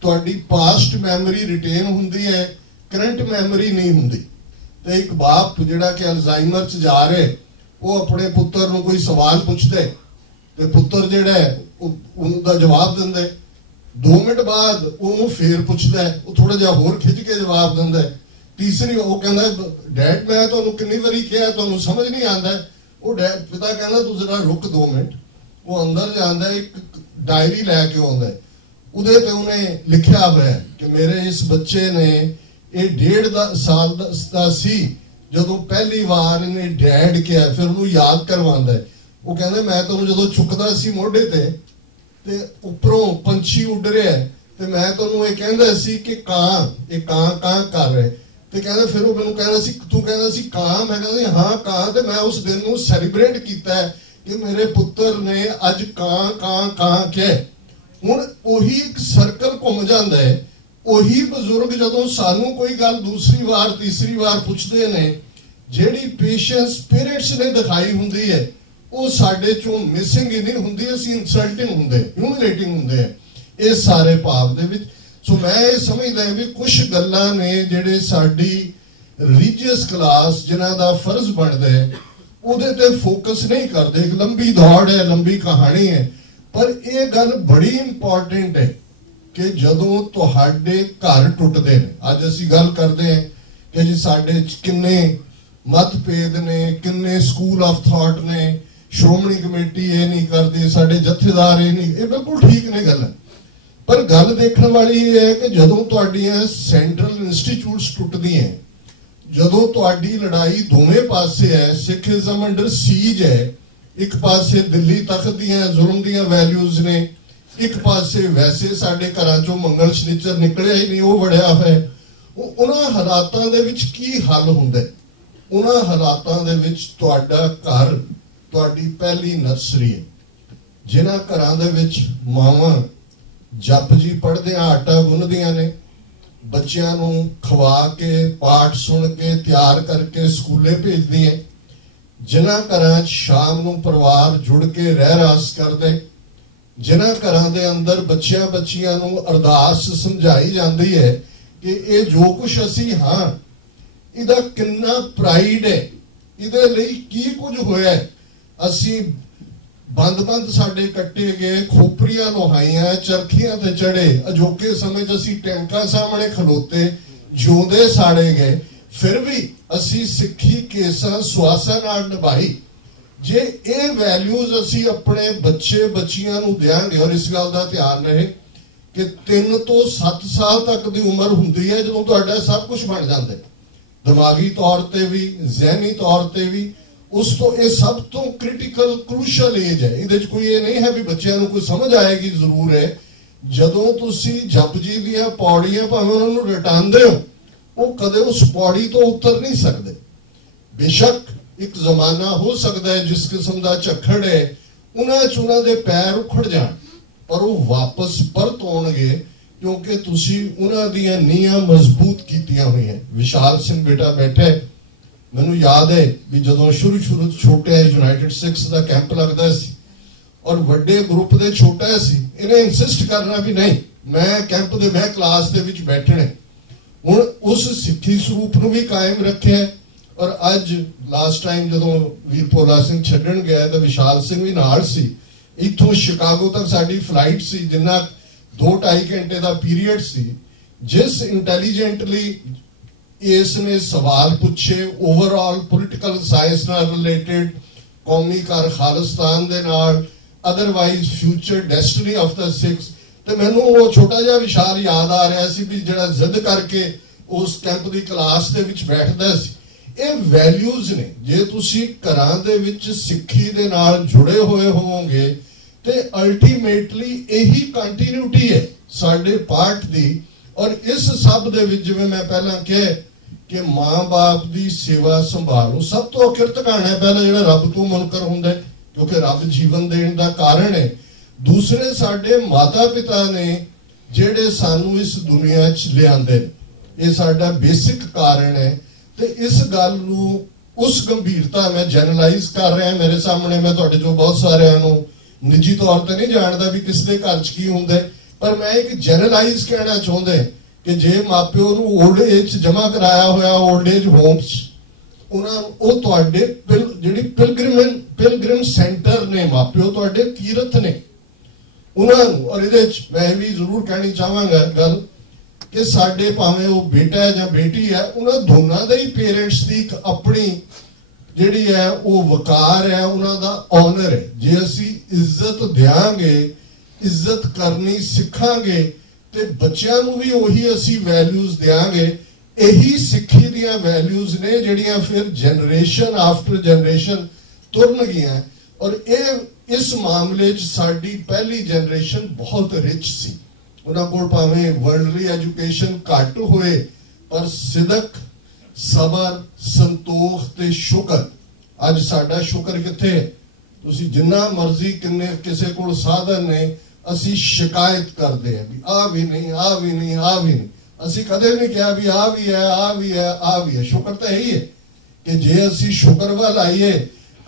ਤੁਹਾਡੀ ਪਾਸਟ ਮੈਮਰੀ ਰਿਟੇਨ ਹੁੰਦੀ ਹੈ, ਕਰੰਟ ਮੈਮਰੀ ਨਹੀਂ ਹੁੰਦੀ। ਤੇ ਇੱਕ ਬਾਪ ਜਿਹੜਾ ਕਿ ਅਲਜ਼ਾਈਮਰ ਚ ਜਾ ਰਹੇ, ਉਹ ਆਪਣੇ ਪੁੱਤਰ ਨੂੰ ਕੋਈ ਸਵਾਲ ਪੁੱਛਦੇ ਤੇ ਪੁੱਤਰ ਜਿਹੜਾ ਹੈ ਉਹਨੂੰ ਦਾ ਜਵਾਬ ਦਿੰਦੇ। 2 ਮਿੰਟ ਬਾਅਦ ਉਹਨੂੰ ਫੇਰ ਪੁੱਛਦਾ, ਉਹ ਥੋੜਾ ਜਿਹਾ ਹੋਰ ਖਿੱਚ ਕੇ ਜਵਾਬ ਦਿੰਦਾ। ਤੀਸਰੀ ਉਹ ਕਹਿੰਦਾ ਡੈਡ ਮੈਂ ਤੁਹਾਨੂੰ ਕਿੰਨੀ ਵਾਰੀ ਕਿਹਾ, ਤੁਹਾਨੂੰ ਸਮਝ ਨਹੀਂ ਆਉਂਦਾ। ਉਹ ਪਿਤਾ ਕਹਿੰਦਾ ਤੂੰ ਜ਼ਰਾ ਰੁਕ 2 ਮਿੰਟ। ਉਹ ਅੰਦਰ ਜਾਂਦਾ, ਇੱਕ ਡਾਇਰੀ ਲੈ ਕੇ ਆਉਂਦਾ, ਉਹਦੇ ਤੇ ਉਹਨੇ ਲਿਖਿਆ ਹੋਇਆ ਕਿ ਮੇਰੇ ਇਸ ਬੱਚੇ ਨੇ ਇਹ 1.5 ਸਾਲ ਦਾ ਸੀ ਜਦੋਂ ਪਹਿਲੀ ਵਾਰ ਇਹਨੇ ਡੈਡ ਕਿਹਾ, ਫਿਰ ਉਹਨੂੰ ਯਾਦ ਕਰਵਾਉਂਦਾ। ਉਹ ਕਹਿੰਦਾ ਮੈਂ ਤੁਹਾਨੂੰ ਜਦੋਂ ਚੁੱਕਦਾ ਸੀ ਮੋਢੇ ਤੇ ਉੱਪਰੋਂ ਪੰਛੀ ਉੱਡ ਰਿਹਾ ਤੇ ਮੈਂ ਤੁਹਾਨੂੰ ਇਹ ਕਹਿੰਦਾ ਸੀ ਕਿ ਇਹ ਕਾਂ ਕਰ ਰਹੇ। ਤੇ ਕਹਿੰਦਾ ਫਿਰ ਉਹ ਮੈਨੂੰ ਕਹਿੰਦਾ ਸੀ ਤੂੰ ਕਹਿੰਦਾ ਸੀ ਕਾਂ, ਮੈਂ ਕਹਿੰਦਾ ਹਾਂ ਕਾਂ। ਤੇ ਮੈਂ ਉਸ ਦਿਨ ਨੂੰ ਸੈਲੀਬ੍ਰੇਟ ਕੀਤਾ ਕਿ ਮੇਰੇ ਪੁੱਤਰ ਨੇ ਅੱਜ ਕਾਂ ਕਿਹਾ। ਹੁਣ ਉਹੀ ਇੱਕ ਸਰਕਲ ਘੁੰਮ ਜਾਂਦਾ ਹੈ। ਉਹੀ ਬਜ਼ੁਰਗ ਜਦੋਂ ਸਾਨੂੰ ਕੋਈ ਗੱਲ ਦੂਸਰੀ ਵਾਰ ਤੀਸਰੀ ਵਾਰ ਪੁੱਛਦੇ ਨੇ, ਜਿਹੜੀ ਪੇਸ਼ੈਂਸ ਪੇਰੈਂਟਸ ਨੇ ਦਿਖਾਈ ਹੁੰਦੀ ਹੈ ਉਹ ਸਾਡੇ ਚੋਂ ਮਿਸਿੰਗ ਹੀ ਨਹੀਂ ਹੁੰਦੀ, ਅਸੀਂ ਇਨਸਲਟਿੰਗ ਹੁੰਦੇ, ਹਿਊਮਿਲੇਟਿੰਗ ਹੁੰਦੇ ਆ ਇਸ ਸਾਰੇ ਭਾਵ ਦੇ ਵਿੱਚ। ਸੋ ਮੈਂ ਇਹ ਸਮਝਦਾ ਵੀ ਕੁਝ ਗੱਲਾਂ ਨੇ ਜਿਹੜੇ ਸਾਡੀ ਰਿਲੀਜੀਅਸ ਕਲਾਸ ਜਿਨ੍ਹਾਂ ਦਾ ਫਰਜ਼ ਬਣਦਾ ਹੈ ਉਹਦੇ ਤੇ ਫੋਕਸ ਨਹੀਂ ਕਰਦੇ। ਇੱਕ ਲੰਬੀ ਦੌੜ ਹੈ, ਲੰਬੀ ਕਹਾਣੀ ਹੈ, ਪਰ ਇਹ ਗੱਲ ਬੜੀ ਇੰਪੋਰਟੈਂਟ ਹੈ ਕਿ ਜਦੋਂ ਤੁਹਾਡੇ ਘਰ ਟੁੱਟਦੇ ਨੇ, ਅੱਜ ਅਸੀਂ ਗੱਲ ਕਰਦੇ ਹਾਂ ਕਿ ਜੀ ਸਾਡੇ ਕਿੰਨੇ ਮਤਭੇਦ ਨੇ, ਕਿੰਨੇ ਸਕੂਲ ਆਫ ਥਾਟ ਨੇ, ਸ਼੍ਰੋਮਣੀ ਕਮੇਟੀ ਇਹ ਨਹੀਂ ਕਰਦੀ, ਸਾਡੇ ਜਥੇਦਾਰ ਇਹ ਨਹੀਂ, ਇਹ ਬਿਲਕੁਲ ਠੀਕ ਨੇ ਗੱਲ। ਪਰ ਗੱਲ ਦੇਖਣ ਵਾਲੀ ਇਹ ਹੈ ਕਿ ਜਦੋਂ ਤੁਹਾਡੀਆਂ ਸੈਂਟਰਲ ਇੰਸਟੀਚਿਊਟਸ ਟੁੱਟਦੀਆਂ, ਜਦੋਂ ਤੁਹਾਡੀ ਲੜਾਈ ਦੋਵੇਂ ਪਾਸੇ ਹੈ, ਸਿੱਖੀਜ਼ਮ ਅੰਡਰ ਸੀਜ ਹੈ, ਇੱਕ ਪਾਸੇ ਦਿੱਲੀ ਤਖਤ ਦੀਆਂ ਜ਼ੁਲਮ ਦੀਆਂ ਵੈਲਿਊਜ਼ ਨੇ, ਇੱਕ ਪਾਸੇ ਵੈਸੇ ਸਾਡੇ ਘਰਾਂ ਚੋਂ ਮੰਗਲ ਸ਼ਨੀਚਰ ਨਿਕਲਿਆ ਹੀ ਨਹੀਂ, ਉਹ ਵੜਿਆ ਹੋਇਆ। ਉਹਨਾਂ ਹਾਲਾਤਾਂ ਦੇ ਵਿੱਚ ਕੀ ਹੱਲ ਹੁੰਦਾ? ਉਹਨਾਂ ਹਾਲਾਤਾਂ ਦੇ ਵਿੱਚ ਤੁਹਾਡਾ ਘਰ ਤੁਹਾਡੀ ਪਹਿਲੀ ਨਰਸਰੀ ਹੈ। ਜਿਨ੍ਹਾਂ ਘਰਾਂ ਦੇ ਵਿੱਚ ਮਾਵਾਂ ਜਪ ਜੀ ਪੜ੍ਹਦਿਆਂ ਆਟਾ ਗੁੰਨਦੀਆਂ ਨੇ, ਬੱਚਿਆਂ ਨੂੰ ਖਵਾ ਕੇ ਪਾਠ ਸੁਣ ਕੇ ਤਿਆਰ ਕਰਕੇ ਸਕੂਲੇ ਭੇਜਦੀਆਂ, ਜਿਨ੍ਹਾਂ ਘਰਾਂ 'ਚ ਸ਼ਾਮ ਨੂੰ ਪਰਿਵਾਰ ਜੁੜ ਕੇ ਰਹਿ ਰਾਸ ਕਰਦੇ, ਜਿਨ੍ਹਾਂ ਘਰਾਂ ਦੇ ਅੰਦਰ ਬੱਚਿਆਂ ਨੂੰ ਅਰਦਾਸ ਸਮਝਾਈ ਜਾਂਦੀ ਹੈ ਕਿ ਇਹ ਜੋ ਕੁਝ ਅਸੀਂ ਹਾਂ ਇਹਦਾ ਕਿੰਨਾ ਪ੍ਰਾਈਡ ਹੈ, ਇਹਦੇ ਲਈ ਕੀ ਕੁਝ ਹੋਇਆ। ਅਸੀਂ ਬੰਦ ਸਾਡੇ ਕੱਟੇ ਗਏ, ਖੋਪਰੀਆਂ ਲੋਹਾਈਆਂ, ਚਰਖੀਆਂ ਤੇ ਚੜੇ, ਅਜੋਕੇ ਸਮੇਂ 'ਚ ਅਸੀਂ ਟੈਂਕਾਂ ਸਾਹਮਣੇ ਖਲੋਤੇ, ਜਿਉਂਦੇ ਸਾੜੇ ਗਏ, ਫਿਰ ਵੀ ਅਸੀਂ ਸਿੱਖੀ ਕੇਸਾਂ ਸੁਆਸਾਂ ਨਾਲ ਨਿਭਾਈ। ਜੇ ਇਹ ਵੈਲਿਊਜ਼ ਅਸੀਂ ਆਪਣੇ ਬੱਚਿਆਂ ਨੂੰ ਦਿਆਂਗੇ, ਔਰ ਇਸ ਗੱਲ ਦਾ ਧਿਆਨ ਰਹੇ ਕਿ 3 ਤੋਂ 7 ਸਾਲ ਤੱਕ ਦੀ ਉਮਰ ਹੁੰਦੀ ਹੈ ਜਦੋਂ ਤੁਹਾਡਾ ਸਭ ਕੁਝ ਬਣ ਜਾਂਦਾ, ਦਿਮਾਗੀ ਤੌਰ ਤੇ ਵੀ, ਜ਼ਹਿਨੀ ਤੌਰ ਤੇ ਵੀ। ਉਸ ਤੋਂ ਇਹ ਸਭ ਤੋਂ ਕ੍ਰਿਟੀਕਲ ਕਰੂਸ਼ਲ ਏਜ ਹੈ। ਇਹਦੇ 'ਚ ਕੋਈ ਇਹ ਨਹੀਂ ਹੈ ਵੀ ਬੱਚਿਆਂ ਨੂੰ ਕੋਈ ਸਮਝ ਆਏਗੀ, ਜ਼ਰੂਰ ਹੈ। ਜਦੋਂ ਤੁਸੀਂ ਜਪਜੀ ਦੀਆਂ ਪੌੜੀਆਂ ਭਾਵੇਂ ਉਹਨਾਂ ਨੂੰ ਰਟਾਉਂਦੇ ਹੋ, ਉਹ ਕਦੇ ਉਸ ਪੌੜੀ ਤੋਂ ਉਤਰ ਨਹੀਂ ਸਕਦੇ। ਬੇਸ਼ੱਕ ਇੱਕ ਜ਼ਮਾਨਾ ਹੋ ਸਕਦਾ ਹੈ ਜਿਸ ਕਿਸਮ ਦਾ ਝੱਖੜ ਹੈ ਉਹਨਾਂ ਦੇ ਪੈਰ ਉਖੜ ਜਾਣ, ਪਰ ਉਹ ਵਾਪਸ ਪਰਤ ਆਉਣਗੇ ਕਿਉਂਕਿ ਤੁਸੀਂ ਉਹਨਾਂ ਦੀਆਂ ਨੀਹਾਂ ਮਜ਼ਬੂਤ ਕੀਤੀਆਂ ਹੋਈਆਂ। ਵਿਸ਼ਾਲ ਸਿੰਘ ਬੇਟਾ ਬੈਠਾ, ਮੈਨੂੰ ਯਾਦ ਹੈ ਵੀ ਜਦੋਂ ਸ਼ੁਰੂ ਛੋਟੇ ਯੂਨਾਈਟਿਡ ਸਿੱਖਸ ਦਾ ਕੈਂਪ ਲੱਗਦਾ ਸੀ ਔਰ ਵੱਡੇ ਗਰੁੱਪ ਦੇ ਛੋਟਾ ਸੀ, ਇਹਨੇ ਇਨਸਿਸਟ ਕਰਨਾ ਵੀ ਨਹੀਂ ਮੈਂ ਕੈਂਪ ਦੇ, ਮੈਂ ਕਲਾਸ ਦੇ ਵਿੱਚ ਬੈਠਣਾ। ਹੁਣ ਉਸ ਸਿੱਖੀ ਸਰੂਪ ਨੂੰ ਵੀ ਕਾਇਮ ਰੱਖਿਆ। ਔਰ ਅੱਜ ਲਾਸਟ ਟਾਈਮ ਜਦੋਂ ਵੀਰ ਭੋਲਾ ਸਿੰਘ ਛੱਡਣ ਗਿਆ ਤਾਂ ਵਿਸ਼ਾਲ ਸਿੰਘ ਵੀ ਨਾਲ ਸੀ। ਇੱਥੋਂ ਸ਼ਿਕਾਗੋ ਤੱਕ ਸਾਡੀ ਫਲਾਈਟ ਸੀ, ਜਿੰਨਾ 2-2.5 ਘੰਟੇ ਦਾ ਪੀਰੀਅਡ ਸੀ। ਜਿਸ ਇੰਟੈਲੀਜੈਂਟਲੀ ਇਸ ਨੇ ਸਵਾਲ ਪੁੱਛੇ ਓਵਰਆਲ ਪੋਲੀਟੀਕਲ ਸਾਇੰਸ ਨਾਲ ਰਿਲੇਟਡ, ਕੌਮੀ ਘਰ ਖਾਲਿਸਤਾਨ ਦੇ ਨਾਲ, ਅਦਰਵਾਈਜ਼ ਫਿਊਚਰ ਡੈਸਟਨੀ ਆਫ ਦਾ ਸਿੱਖਸ, ਤੇ ਮੈਨੂੰ ਉਹ ਛੋਟਾ ਜਿਹਾ ਵਿਸ਼ਾਲ ਯਾਦ ਆ ਰਿਹਾ ਸੀ ਵੀ ਜਿਹੜਾ ਜ਼ਿੱਦ ਕਰਕੇ ਉਸ ਕੈਂਪ ਦੀ ਕਲਾਸ ਦੇ ਵਿੱਚ ਬੈਠਦਾ ਸੀ। ਇਹ ਵੈਲਿਊਜ਼ ਨੇ, ਜੇ ਤੁਸੀਂ ਘਰਾਂ ਦੇ ਵਿੱਚ ਸਿੱਖੀ ਦੇ ਨਾਲ ਜੁੜੇ ਹੋਏ ਹੋਵੋਗੇ ਤੇ ਅਲਟੀਮੇਟਲੀ ਇਹੀ ਕੰਟੀਨਿਊਟੀ ਹੈ ਸਾਡੇ ਪਾਠ ਦੀ। ਔਰ ਇਸ ਸਭ ਦੇ ਵਿੱਚ ਜਿਵੇਂ ਮੈਂ ਪਹਿਲਾਂ ਕਿਹਾ ਕਿ ਮਾਂ-ਬਾਪ ਦੀ ਸੇਵਾ ਸੰਭਾਲੋ, ਸਭ ਤੋਂ ਅਖਿਰ ਟਿਕਾਣਾ ਹੈ ਪਹਿਲਾਂ ਜਿਹੜਾ ਰੱਬ ਤੋਂ ਮੁਨਕਰ ਹੁੰਦਾ, ਕਿਉਂਕਿ ਰੱਬ ਜੀਵਨ ਦੇਣ ਦਾ ਕਾਰਨ ਹੈ। ਦੂਸਰੇ ਸਾਡੇ ਮਾਤਾ ਪਿਤਾ ਨੇ ਜਿਹੜੇ ਸਾਨੂੰ ਇਸ ਦੁਨੀਆ 'ਚ ਲਿਆਂਦੇ, ਇਹ ਸਾਡਾ ਬੇਸਿਕ ਕਾਰਨ ਹੈ। ਤੇ ਇਸ ਗੱਲ ਨੂੰ ਉਸ ਗੰਭੀਰਤਾ, ਮੈਂ ਜਨਰਲਾਈਜ਼ ਕਰ ਰਿਹਾ ਮੇਰੇ ਸਾਹਮਣੇ, ਮੈਂ ਤੁਹਾਡੇ ਚੋਂ ਬਹੁਤ ਸਾਰਿਆਂ ਨੂੰ निजी तौर पर नहीं जानता भी किस दे घर च की हुंदा है, पर मैं एक जनरलाइज कहना चाहुंदा कि जे मापिओ नूं ओल्ड एज जमा कराया होया ओल्ड एज होम्स ਉਹ ਤੁਹਾਡੇ ਜਿਹੜੀ ਪਿਲਗ੍ਰਿਮ ਸੈਂਟਰ ਨੇ ਮਾਪਿਓ ਤੁਹਾਡੇ ਤੀਰਥ ਨੇ ਉਹਨਾਂ ਨੂੰ। ਔਰ ਇਹਦੇ ਚ ਮੈਂ ਵੀ ਜ਼ਰੂਰ ਕਹਿਣੀ ਚਾਹਾਂਗਾ ਗੱਲ ਕਿ ਸਾਡੇ ਭਾਵੇਂ ਉਹ ਬੇਟਾ ਹੈ ਜਾਂ ਬੇਟੀ ਹੈ, ਉਹਨਾਂ ਦੋਨਾਂ ਦੇ ਹੀ ਪੇਰੈਂਟਸ ਦੀ ਇੱਕ ਆਪਣੀ ਜਿਹੜੀ ਹੈ ਉਹ ਵਕਾਰ ਹੈ, ਉਹਨਾਂ ਦਾ ਆਨਰ ਹੈ। ਜੇ ਅਸੀਂ ਇੱਜ਼ਤ ਦਿਆਂਗੇ, ਇੱਜ਼ਤ ਕਰਨੀ ਸਿੱਖਾਂਗੇ ਤੇ ਬੱਚਿਆਂ ਨੂੰ ਵੀ ਉਹੀ ਅਸੀਂ ਵੈਲਿਊਜ਼ ਦਿਆਂਗੇ। यही सिक्खी दियां वैल्यूज ने जिहड़ियां फिर जनरेशन आफ्टर जनरेशन तुरनगियां। और इस मामले च साडी पहली जनरेशन बहुत रिच सी, उन्हां कोल भावें वर्ल्डली एजुकेशन घट होए पर सिदक सबर संतोख ते शुकर। अज साडा शुकर कित्थे? तुसीं जिन्ना मर्जी किन्ने किसे कोल साधन ने, असीं शिकायत करदे आ भी आ भी नहीं, आ भी नहीं, आ भी नहीं। ਅਸੀਂ ਕਦੇ ਨਹੀਂ ਕਿਹਾ ਵੀ ਆ ਵੀ ਹੈ, ਆ ਵੀ ਹੈ, ਆ ਵੀ ਹੈ। ਸ਼ੁਕਰ ਤਾਂ ਇਹੀ ਹੈ ਕਿ ਜੇ ਅਸੀਂ ਸ਼ੁਕਰ ਵੱਲ ਆਈਏ,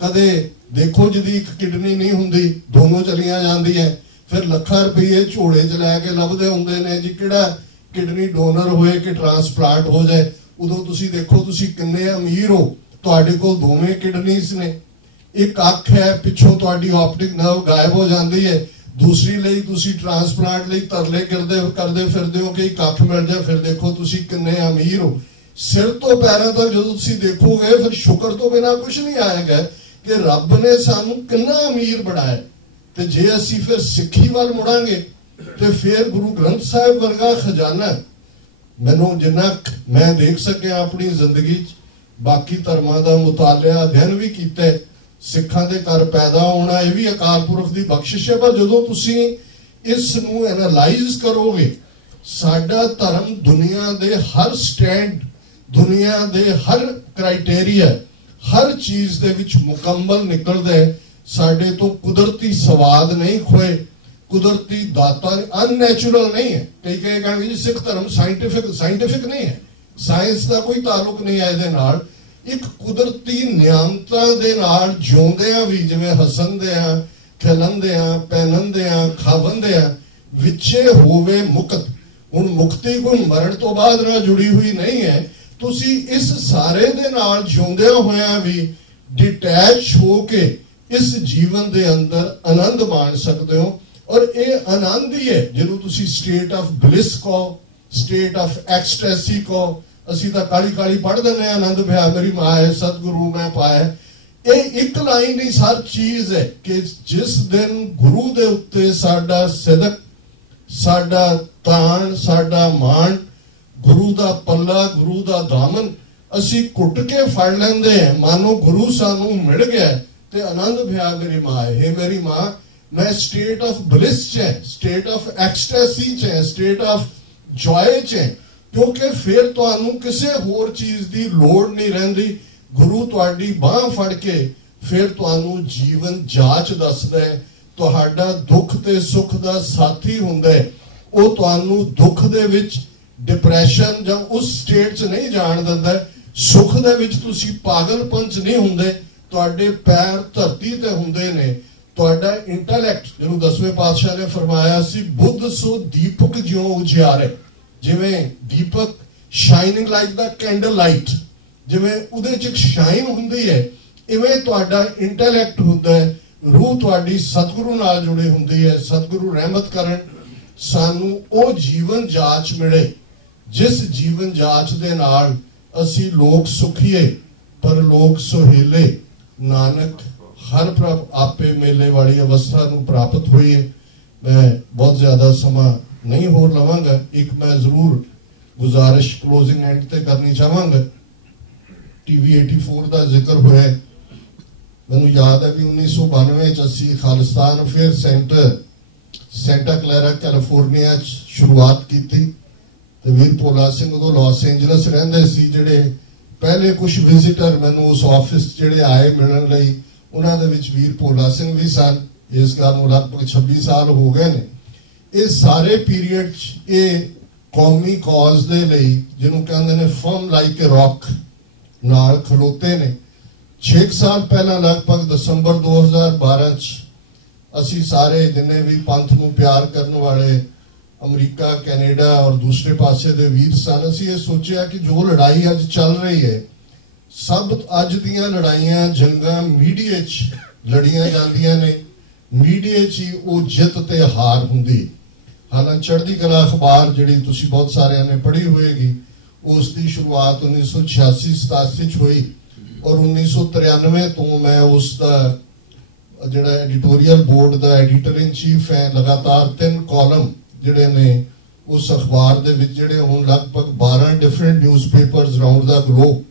ਕਦੇ ਦੇਖੋ ਜਿਹਦੀ ਇੱਕ ਕਿਡਨੀ ਨਹੀਂ ਹੁੰਦੀ, ਦੋਨੋਂ ਚਲੀਆਂ ਜਾਂਦੀਆਂ, ਫਿਰ ਲੱਖਾਂ ਰੁਪਏ ਝੋਲੇ 'ਚ ਲੈ ਕੇ ਲੱਭਦੇ ਹੁੰਦੇ ਨੇ ਜੀ ਕਿਹੜਾ ਕਿਡਨੀ ਡੋਨਰ ਹੋਏ ਕਿ ਟ੍ਰਾਂਸਪਲਾਂਟ ਹੋ ਜਾਏ। ਉਦੋਂ ਤੁਸੀਂ ਦੇਖੋ ਤੁਸੀਂ ਕਿੰਨੇ ਅਮੀਰ ਹੋ, ਤੁਹਾਡੇ ਕੋਲ ਦੋਵੇਂ ਕਿਡਨੀਜ਼ ਨੇ, ਇੱਕ ਅੱਖ ਹੈ, ਪਿੱਛੋਂ ਤੁਹਾਡੀ ਆਪਟਿਕ ਨਰਵ ਗਾਇਬ ਹੋ ਜਾਂਦੀ ਹੈ, दूसरी ਲਈ ਤੁਸੀਂ ਟ੍ਰਾਂਸਪਲਾਂਟ ਲਈ ਤਰਲੇ ਕਰਦੇ ਫਿਰਦੇ ਹੋ ਕਿ ਇੱਕ ਅੱਖ ਮਿਲ ਜਾਏ। ਫਿਰ ਦੇਖੋ ਤੁਸੀਂ ਕਿੰਨੇ ਅਮੀਰ ਹੋ। ਸਿਰ ਤੋਂ ਪੈਰਾਂ ਤੱਕ ਜਦੋਂ ਤੁਸੀਂ ਦੇਖੋਗੇ ਫਿਰ ਸ਼ੁਕਰ ਤੋਂ ਬਿਨਾਂ ਕੁਝ ਨਹੀਂ ਆਏਗਾ ਕਿ ਰੱਬ ਨੇ ਸਾਨੂੰ ਕਿੰਨਾ ਅਮੀਰ ਬਣਾਇਆ। ਤੇ ਜੇ ਅਸੀਂ ਫਿਰ ਸਿੱਖੀ ਵੱਲ ਮੁੜਾਂਗੇ ਤੇ ਫਿਰ ਗੁਰੂ ਗ੍ਰੰਥ ਸਾਹਿਬ ਵਰਗਾ ਖਜ਼ਾਨਾ, ਮੈਨੂੰ ਜਿੰਨਾ ਮੈਂ ਦੇਖ ਸਕਿਆ ਆਪਣੀ ਜ਼ਿੰਦਗੀ 'ਚ, ਬਾਕੀ ਧਰਮਾਂ ਦਾ ਮੁਤਾਲਿਆ ਅਧਿਐਨ ਵੀ ਕੀਤਾ, ਸਿੱਖਾਂ ਦੇ ਘਰ ਪੈਦਾ ਹੋਣਾ ਇਹ ਵੀ ਅਕਾਲ ਪੁਰਖ ਦੀ ਬਖਸ਼ਿਸ਼ ਹੈ। ਪਰ ਜਦੋਂ ਤੁਸੀਂ ਇਸ ਨੂੰ ਐਨਾਲਾਈਜ਼ ਕਰੋਗੇ, ਸਾਡਾ ਧਰਮ ਦੁਨੀਆ ਦੇ ਹਰ ਸਟੈਂਡ, ਦੁਨੀਆ ਦੇ ਹਰ ਕ੍ਰਾਈਟੇਰੀਆ, ਹਰ ਚੀਜ਼ ਦੇ ਵਿੱਚ ਮੁਕੰਮਲ ਨਿਕਲਦਾ ਹੈ। ਸਾਡੇ ਤੋਂ ਕੁਦਰਤੀ ਸਵਾਦ ਨਹੀਂ ਖੋਏ, ਕੁਦਰਤੀ ਦਾਤਾ ਅਨਨੈਚੁਰਲ ਨਹੀਂ ਹੈ। ਕਈ ਕਹਿਣਗੇ ਜੀ ਸਿੱਖ ਧਰਮ ਸਾਇੰਟਿਫਿਕ ਨਹੀਂ ਹੈ, ਸਾਇੰਸ ਦਾ ਕੋਈ ਤਾਲੁਕ ਨਹੀਂ ਹੈ ਇਹਦੇ ਨਾਲ। ਇੱਕ ਕੁਦਰਤੀ ਨਿਆਮਤਾਂ ਦੇ ਨਾਲ ਜਿਉਂਦਿਆਂ ਵੀ, ਜਿਵੇਂ ਹੱਸਣਦੇ ਆ, ਖਿਲੰਦੇ ਆ, ਪਹਿਨਦੇ ਆ, ਖਾਵੰਦੇ ਆ, ਵਿੱਚੇ ਹੋਵੇ ਮੁਕਤ। ਹੁਣ ਮੁਕਤੀ ਕੋਈ ਮਰਨ ਤੋਂ ਬਾਅਦ ਨਾਲ ਜੁੜੀ ਹੋਈ ਨਹੀਂ ਹੈ। ਤੁਸੀਂ ਇਸ ਸਾਰੇ ਦੇ ਨਾਲ ਜਿਉਂਦਿਆਂ ਹੋਇਆਂ ਵੀ ਡਿਟੈਚ ਹੋ ਕੇ ਇਸ ਜੀਵਨ ਦੇ ਅੰਦਰ ਆਨੰਦ ਮਾਣ ਸਕਦੇ ਹੋ। ਔਰ ਇਹ ਆਨੰਦ ਹੀ ਹੈ ਜਿਹਨੂੰ ਤੁਸੀਂ ਸਟੇਟ ਆਫ ਬਲਿਸ ਕਹੋ, ਸਟੇਟ ਆਫ ਐਕਸਟੈਸੀ ਕਹੋ। ਅਸੀਂ ਤਾਂ ਕਾਲੀ ਕਾਲੀ ਪੜ੍ਹ ਦਿੰਦੇ ਹਾਂ, ਆਨੰਦ ਭਿਆ ਮੇਰੀ ਮਾਂ ਹੈ, ਸਤਿਗੁਰੂ ਮੈਂ ਪਾਇਆ। ਇਹ ਇੱਕ ਲਾਈਨ ਹੀ ਹਰ ਚੀਜ਼ ਹੈ ਕਿ ਜਿਸ ਦਿਨ ਗੁਰੂ ਦੇ ਉੱਤੇ ਸਾਡਾ ਸਿਦਕ, ਸਾਡਾ ਤਾਣ, ਸਾਡਾ ਮਾਣ, ਗੁਰੂ ਦਾ ਪੱਲਾ, ਗੁਰੂ ਦਾ ਦਾਮਨ ਅਸੀਂ ਘੁੱਟ ਕੇ ਫੜ ਲੈਂਦੇ ਹਾਂ, ਮਾਨੋ ਗੁਰੂ ਸਾਨੂੰ ਮਿਲ ਗਿਆ ਤੇ ਆਨੰਦ ਭਿਆ ਮੇਰੀ ਮਾਂ ਹੈ। ਮੇਰੀ ਮਾਂ, ਮੈਂ ਸਟੇਟ ਆਫ ਬਲਿਸ 'ਚ ਹੈ, ਸਟੇਟ ਆਫ ਐਕਸਟੈਸੀ 'ਚ ਹੈ, ਸਟੇਟ ਆਫ ਜੋਏ 'ਚ ਹੈ। ਕਿਉਂਕਿ ਫਿਰ ਤੁਹਾਨੂੰ ਕਿਸੇ ਹੋਰ ਚੀਜ਼ ਦੀ ਲੋੜ ਨਹੀਂ ਰਹਿੰਦੀ। ਗੁਰੂ ਤੁਹਾਡੀ ਬਾਹ ਫੜ ਕੇ ਫਿਰ ਤੁਹਾਨੂੰ ਜੀਵਨ ਜਾਂਚ ਦੱਸਦਾ ਹੈ, ਤੁਹਾਡਾ ਦੁੱਖ ਤੇ ਸੁੱਖ ਦਾ ਸਾਥੀ ਹੁੰਦਾ ਹੈ। ਉਹ ਤੁਹਾਨੂੰ ਦੁੱਖ ਦੇ ਵਿੱਚ ਡਿਪਰੈਸ਼ਨ ਜਾਂ ਉਸ ਸਟੇਟ 'ਚ ਨਹੀਂ ਜਾਣ ਦਿੰਦਾ, ਸੁੱਖ ਦੇ ਵਿੱਚ ਤੁਸੀਂ ਪਾਗਲਪਨ 'ਚ ਨਹੀਂ ਹੁੰਦੇ, ਤੁਹਾਡੇ ਪੈਰ ਧਰਤੀ ਤੇ ਹੁੰਦੇ ਨੇ। ਤੁਹਾਡਾ ਇੰਟੈਲੈਕਟ, ਜਿਹਨੂੰ 10ਵੇਂ ਪਾਤਸ਼ਾਹ ਨੇ ਫਰਮਾਇਆ ਸੀ, ਬੁੱਧ ਸੋ ਦੀਪਕ ਜਿਉਂ ਉਜਿਆਰੇ। ਜਿਵੇਂ ਦੀਪਕ ਸ਼ਾਈਨਿੰਗ ਲਾਈਕ ਦਾ ਕੈਂਡਲ ਲਾਈਟ, ਜਿਵੇਂ ਉਹਦੇ 'ਚ ਇੱਕ ਸ਼ਾਈਨ ਹੁੰਦੀ ਹੈ, ਇਵੇਂ ਤੁਹਾਡਾ ਇੰਟੈਲੈਕਟ ਹੁੰਦਾ ਹੈ, ਰੂਹ ਤੁਹਾਡੀ ਸਤਿਗੁਰੂ ਨਾਲ ਜੁੜੀ ਹੁੰਦੀ ਹੈ। ਸਤਿਗੁਰੂ ਰਹਿਮਤ ਕਰਨ, ਸਾਨੂੰ ਉਹ ਜੀਵਨ ਜਾਂਚ ਮਿਲੇ ਜਿਸ ਜੀਵਨ ਜਾਂਚ ਦੇ ਨਾਲ ਅਸੀਂ ਲੋਕ ਸੁਖੀਏ ਪਰ ਲੋਕ ਸੁਹੇਲੇ। ਨਾਨਕ ਹਰ ਪ੍ਰਭ ਆਪੇ ਮੇਲੇ ਵਾਲੀ ਅਵਸਥਾ ਨੂੰ ਪ੍ਰਾਪਤ ਹੋਈ ਹੈ। ਮੈਂ ਬਹੁਤ ਜ਼ਿਆਦਾ ਸਮਾਂ नहीं होर लवांगा। एक मैं जरूर गुजारिश क्लोजिंग एंड ते करनी चाहांगा। TV 84 का जिक्र होया, मैनू याद है भी 1992 असी Khalistan affair centre Santa Clara California शुरुआत की थी। वीर भोला सिंह उदों लॉस एंजलस रहिंदे सी। जिहड़े पहले कुछ विजिटर मैनू उस ऑफिस जिहड़े आए मिलण लई, उन्हां दे विच वीर भोला सिंह भी सन। इस गल नूं लगभग 26 साल हो गए ने। ਇਹ ਸਾਰੇ ਪੀਰੀਅਡ 'ਚ ਇਹ ਕੌਮੀ ਕਾਜ਼ ਦੇ ਲਈ, ਜਿਹਨੂੰ ਕਹਿੰਦੇ ਨੇ ਫਰਮ ਲਾਈਕ ਏ ਰੌਕ, ਨਾਲ ਖਲੋਤੇ ਨੇ। 6 ਸਾਲ ਪਹਿਲਾਂ ਲਗਭਗ ਦਸੰਬਰ 2012 'ਚ असी सारे जिन्ने भी पंथ नूं प्यार करने वाले अमरीका कैनेडा और दूसरे पासे दे वीर सन, असी ये सोचिया कि जो लड़ाई अज चल रही है, सब अज दियां लड़ाइयां जंगां मीडिया च लड़ियां जांदियां ने, मीडिया च ही वो जित ते हार हुंदी। हालांकि चढ़दी कला अखबार जिहड़ी तुसीं बहुत सारे ने पढ़ी होएगी, उसकी शुरुआत 1986-87 हुई और 1993 तो मैं उसका जिहड़ा एडिटोरियल बोर्ड का एडिटर इन चीफ है। लगातार 3 कॉलम जिहड़े ने उस अखबार दे विच जिहड़े हुण लगभग 12 different newspapers round the globe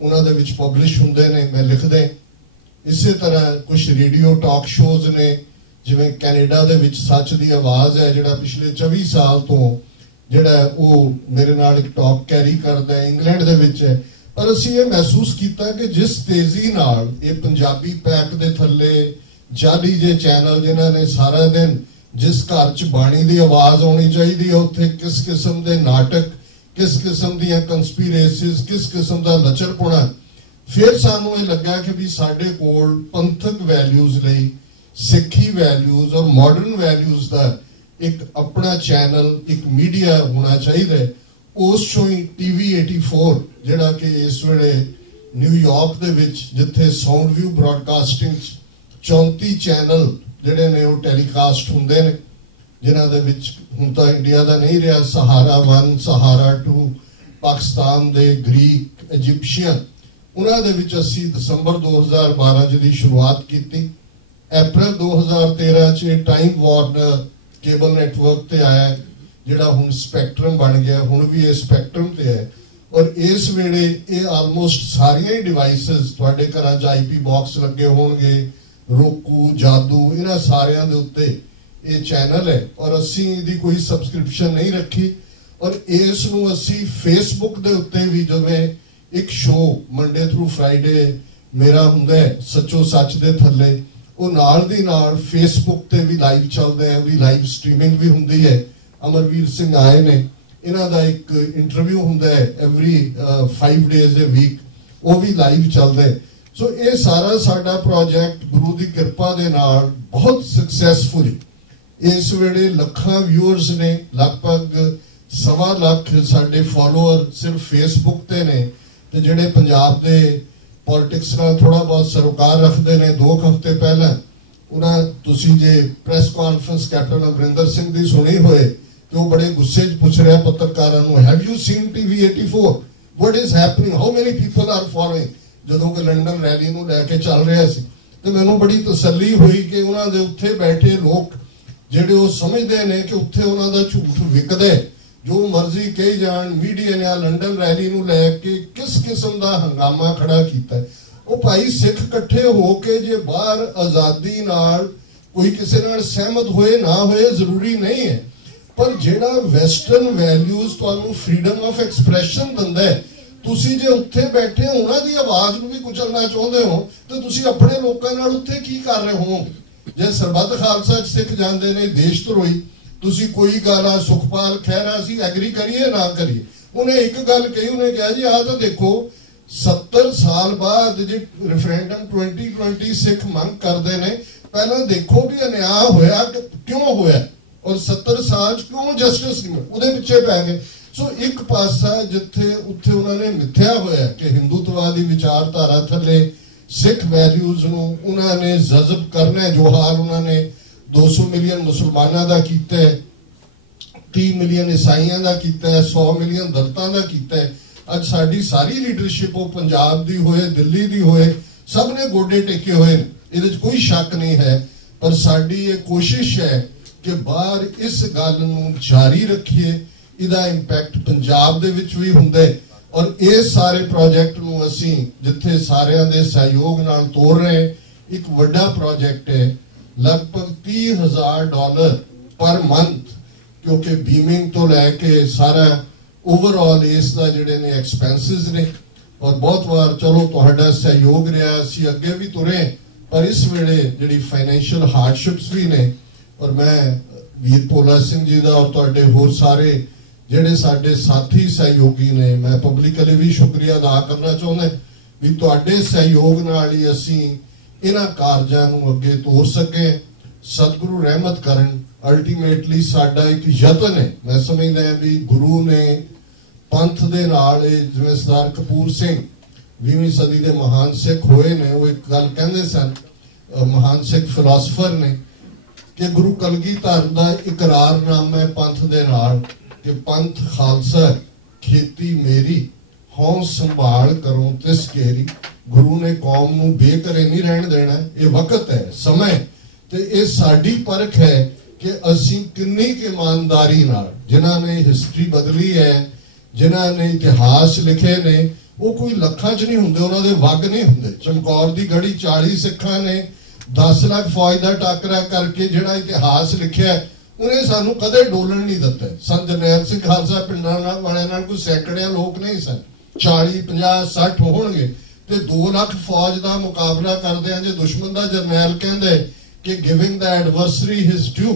उन्हां दे विच पब्लिश हुंदे ने, मैं लिखदे। इसे तरह कुछ रेडियो टॉक शोज ने, जिवें कैनेडा दे विच सच दी आवाज़ है जिहड़ा पिछले 24 साल तो जिहड़ा वो मेरे नाल एक टॉक कैरी करदा है, इंग्लैंड दे विच है। पर असीं ये महसूस किया कि जिस तेजी नाल ये पंजाबी पैक दे थल्ले जाली जे चैनल जिन्हां ने सारा दिन जिस घर च बाणी दी आवाज़ आनी चाहिए उत्थे किस किस्म के नाटक, किस किस्म दी कंस्पीरेसीज, किस किस्म का लचरपुणा, फिर सानू ये लगा कि भी साडे कोल पंथक वैल्यूज लई, सिक्खी वैल्यूज और मॉडर्न वैल्यूज का एक अपना चैनल, एक मीडिया होना चाहिए। उस चों ही TV 84 जिहड़ा कि इस वेले न्यूयॉर्क दे विच जिथे साउंड व्यू ब्रॉडकास्टिंग 34 चैनल जिहड़े ने वो टैलीकास्ट हुंदे ने, जिन्हां दे विच हुण तां इंडिया दा नहीं रहा, सहारा 1, सहारा 2, पाकिस्तान दे, ग्रीक, इजिप्शियन, उन्हां दे विच असीं दिसंबर 2012 च दी शुरुआत कीती। अप्रैल 2013 च टाइम वार्नर केबल नेटवर्क ते आया जिहड़ा हुण स्पैक्ट्रम बन गया, हुण भी ये स्पैक्ट्रम ते है। और इस वेले ये आलमोस्ट सारियां ही डिवाइसिस तुहाडे घरां च IP बॉक्स लगे होणगे, रोकू, जादू, इन्हां सारियां दे उत्ते ये चैनल है। और असीं इहदी कोई सबसक्रिप्शन नहीं रखी और इस नूं असीं फेसबुक दे उत्ते भी जिवें एक शो मंडे थ्रू फ्राइडे मेरा हुंदा है सच्चो सच दे थल्ले, वो नाल दी नाल फेसबुक ते भी लाइव चलदा है, ਉਹਦੀ लाइव स्ट्रीमिंग भी हुंदी है। अमरवीर सिंह आए ने, इन्हां दा एक इंटरव्यू हुंदा है एवरी 5 डेज ए वीक, वो भी लाइव चलदा है। सो ये सारा साडा प्रोजेक्ट गुरु दी कृपा दे नाल बहुत सक्सैसफुली इस वेले लखां व्यूअर्स ने, लगभग 1.25 लाख साडे फॉलोअर सिर्फ फेसबुक ते ने, ते जिहड़े पंजाब दे पॉलिटिक्स नाल थोड़ा बहुत सरोकार रखते हैं। 2 हफ्ते पहले उन्हें तुसी जे press conference captain Amarinder Singh दी सुनी होए तो वो बड़े गुस्से च पूछ रहे पत्रकारों को, have you seen TV 84, what is happening, how many people are following. जदों कि लंडन रैली नूं लैके चल रहा सी तो मैनूं बड़ी तसल्ली हुई कि उन्हां दे उत्थे बैठे लोग जिहड़े वो समझते हैं कि उत्थे उन्हां दा झूठ विकदा है, जो मर्जी कही जान। मीडिया ने लंडन रैली नूं लैके किस किस्म का हंगामा खड़ा किया है। वो भाई सिख इकट्ठे होके जे बाहर आजादी नाल कोई किसी नाल सहमत होए ना होए जरूरी नहीं है, पर जेड़ा वैसटर्न वैल्यूज तुहानूं फ्रीडम ऑफ एक्सप्रैशन दिंदा है, तुसी जे उत्थे बैठे उन्हां दी आवाज़ नूं भी कुचलना चाहुंदे हो तो तुसी अपने लोकां नाल उत्थे की कर रहे हो। जे सरबत खालसा सिख जांदे ने देश धरोई, तुसी कोई गल सुखपाल खैरा सी एग्री करिए ना करिए, उन्हें एक गल कही, उन्हें कहा जी आ तो देखो 70 साल बाद जो रेफरेंडम 2020 सिख मंग करते हैं, पहला देखो भी अन्याय होया क्यों होया और 70 साल क्यों जस्टिस उहदे पिछे पै गए। सो एक पासा जिथे उत्थे उन्होंने मिथ्या होया कि हिंदुत्ववादी विचारधारा थले सिख वैल्यूज नूं उन्होंने जज़ब करना है, जो हाल उन्होंने 200 मिलियन मुसलमानों का किया है, 30 मिलियन ईसाइयों का किया है, 100 मिलियन दलितों का किया है। अज साडी सारी लीडरशिप वो पंजाब दी होए, दिल्ली दी होए, सब ने गोडे टेके हुए, ये कोई शक नहीं है। पर साडी ये कोशिश है कि बाहर इस गल नूं जारी रखिए, इहदा इंपैक्ट पंजाब दे विच भी हुंदा है। और इस सारे प्रोजेक्ट नूं असीं जिथे सारिਆਂ दे सहयोग नाल तोड़ रहे, एक वड्डा प्रोजेक्ट है, लगभग $30,000 पर मंथ, क्योंकि बीमिंग तो लैके सारा ओवरऑल इसका जिहड़े ने एक्सपेंसिस ने। और बहुत बार चलो तुहाडा सहयोग रहा, असीं अगे भी तुरे, पर इस वेले जिहड़ी फाइनैशियल हार्डशिप्स भी ने। और मैं वीर भोला सिंह जी का और तुहाडे होर सारे जिहड़े साडे साथी सहयोगी ने, मैं पब्लिकली भी शुक्रिया अदा करना चाहुंदा भी तुहाडे सहयोग नाल ही असीं इन्हां कारजां नूं अगे तोर सके। ਸਤਿਗੁਰੂ ਰਹਿਮਤ ਕਰਨ। ਅਲਟੀਮੇਟਲੀ ਸਾਡਾ ਇੱਕ ਯਤਨ ਹੈ, ਮੈਂ ਸਮਝਦਾ ਵੀ ਗੁਰੂ ਨੇ ਪੰਥ ਦੇ ਨਾਲ, ਜਿਵੇਂ ਸਰਦਾਰ ਕਪੂਰ ਸਿੰਘ 20ਵੀਂ ਸਦੀ ਦੇ ਮਹਾਨ ਸਿੱਖ ਹੋਏ ਨੇ, ਉਹ ਇੱਕ ਗੱਲ ਕਹਿੰਦੇ ਸਨ, ਮਹਾਨ ਸਿੱਖ ਫਿਲਾਸਫਰ ਨੇ, ਕਿ ਗੁਰੂ ਕਲਗੀਧਰ ਦਾ ਇਕਰਾਰਨਾਮਾ ਹੈ ਪੰਥ ਦੇ ਨਾਲ ਕਿ ਪੰਥ ਖਾਲਸਾ ਖੇਤੀ ਮੇਰੀ, ਹਉ ਸੰਭਾਲ ਕਰੋ ਤਿਸ ਕੇਰੀ। ਗੁਰੂ ਨੇ ਕੌਮ ਨੂੰ ਬੇਘਰੇ ਨਹੀਂ ਰਹਿਣ ਦੇਣਾ, ਇਹ ਵਕਤ ਹੈ, ਸਮਾਂ, ਤੇ ਇਹ ਸਾਡੀ ਪਰਖ ਹੈ ਕਿ ਅਸੀਂ ਕਿੰਨੀ ਇਮਾਨਦਾਰੀ ਨਾਲ, ਜਿਨ੍ਹਾਂ ਨੇ ਹਿਸਟਰੀ ਬਦਲੀ ਹੈ, ਜਿਨ੍ਹਾਂ ਨੇ ਇਤਿਹਾਸ ਲਿਖੇ ਨੇ, ਉਹ ਕੋਈ ਲੱਖਾਂ 'ਚ ਨਹੀਂ ਹੁੰਦੇ, ਉਹਨਾਂ ਦੇ ਵੱਗ ਨਹੀਂ ਹੁੰਦੇ। ਚਮਕੌਰ ਦੀ ਗੜੀ 40 ਸਿੱਖਾਂ ਨੇ 10 ਲੱਖ ਫੌਜ ਦਾ ਟਾਕਰਾ ਕਰਕੇ ਜਿਹੜਾ ਇਤਿਹਾਸ ਲਿਖਿਆ, ਉਹਨੇ ਸਾਨੂੰ ਕਦੇ ਡੋਲਣ ਨਹੀਂ ਦਿੱਤਾ। ਸੰਤ ਜਰਨੈਲ ਸਿੰਘ ਖਾਲਸਾ ਪਿੰਡਾਂ ਨਾਲ ਵਾਲਿਆਂ ਨਾਲ ਕੋਈ ਸੈਂਕੜਿਆਂ ਲੋਕ ਨਹੀਂ ਸਨ, 40 50 60 ਹੋਣਗੇ, ਤੇ 2 ਲੱਖ ਫੌਜ ਦਾ ਮੁਕਾਬਲਾ ਕਰਦੇ ਆ। ਜੇ ਦੁਸ਼ਮਣ ਦਾ ਜਰਨੈਲ ਕਹਿੰਦੇ ਕਿ giving the ਐਡਵਰਸਰੀ his due,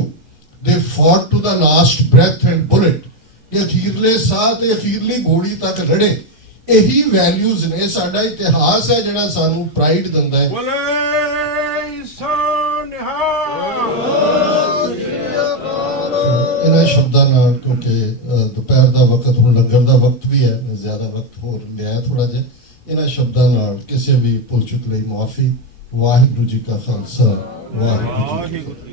they fought to the last breath and bullet, ਇਹ ਅਖੀਰਲੇ ਸਾਹ ਤੇ ਅਖੀਰਲੀ ਗੋਲੀ ਤੱਕ ਲੜੇ। ਇਹੀ ਵੈਲਿਊਜ਼ ਨੇ, ਸਾਡਾ ਇਤਿਹਾਸ ਹੈ ਜਿਹੜਾ ਸਾਨੂੰ ਪ੍ਰਾਈਡ ਦਿੰਦਾ ਹੈ। ਇਹਨਾਂ ਸ਼ਬਦਾਂ ਨਾਲ, ਕਿਉਂਕਿ ਦੁਪਹਿਰ ਦਾ ਵਕਤ, ਹੁਣ ਲੰਗਰ ਦਾ ਵਕਤ ਵੀ ਹੈ, ਮੈਂ ਜ਼ਿਆਦਾ ਵਕਤ ਹੋਰ ਲਿਆ ਥੋੜਾ ਜਿਹਾ, ਇਹਨਾਂ ਸ਼ਬਦਾਂ ਨਾਲ ਕਿਸੇ ਵੀ ਭੁੱਲ ਚੁੱਕ ਲਈ ਮੁਆਫੀ। ਵਾਹਿਗੁਰੂ ਜੀ ਕਾ ਖਾਲਸਾ, ਵਾਹਿਗੁਰੂ ਜੀ ਕੀ ਫਤਿਹ।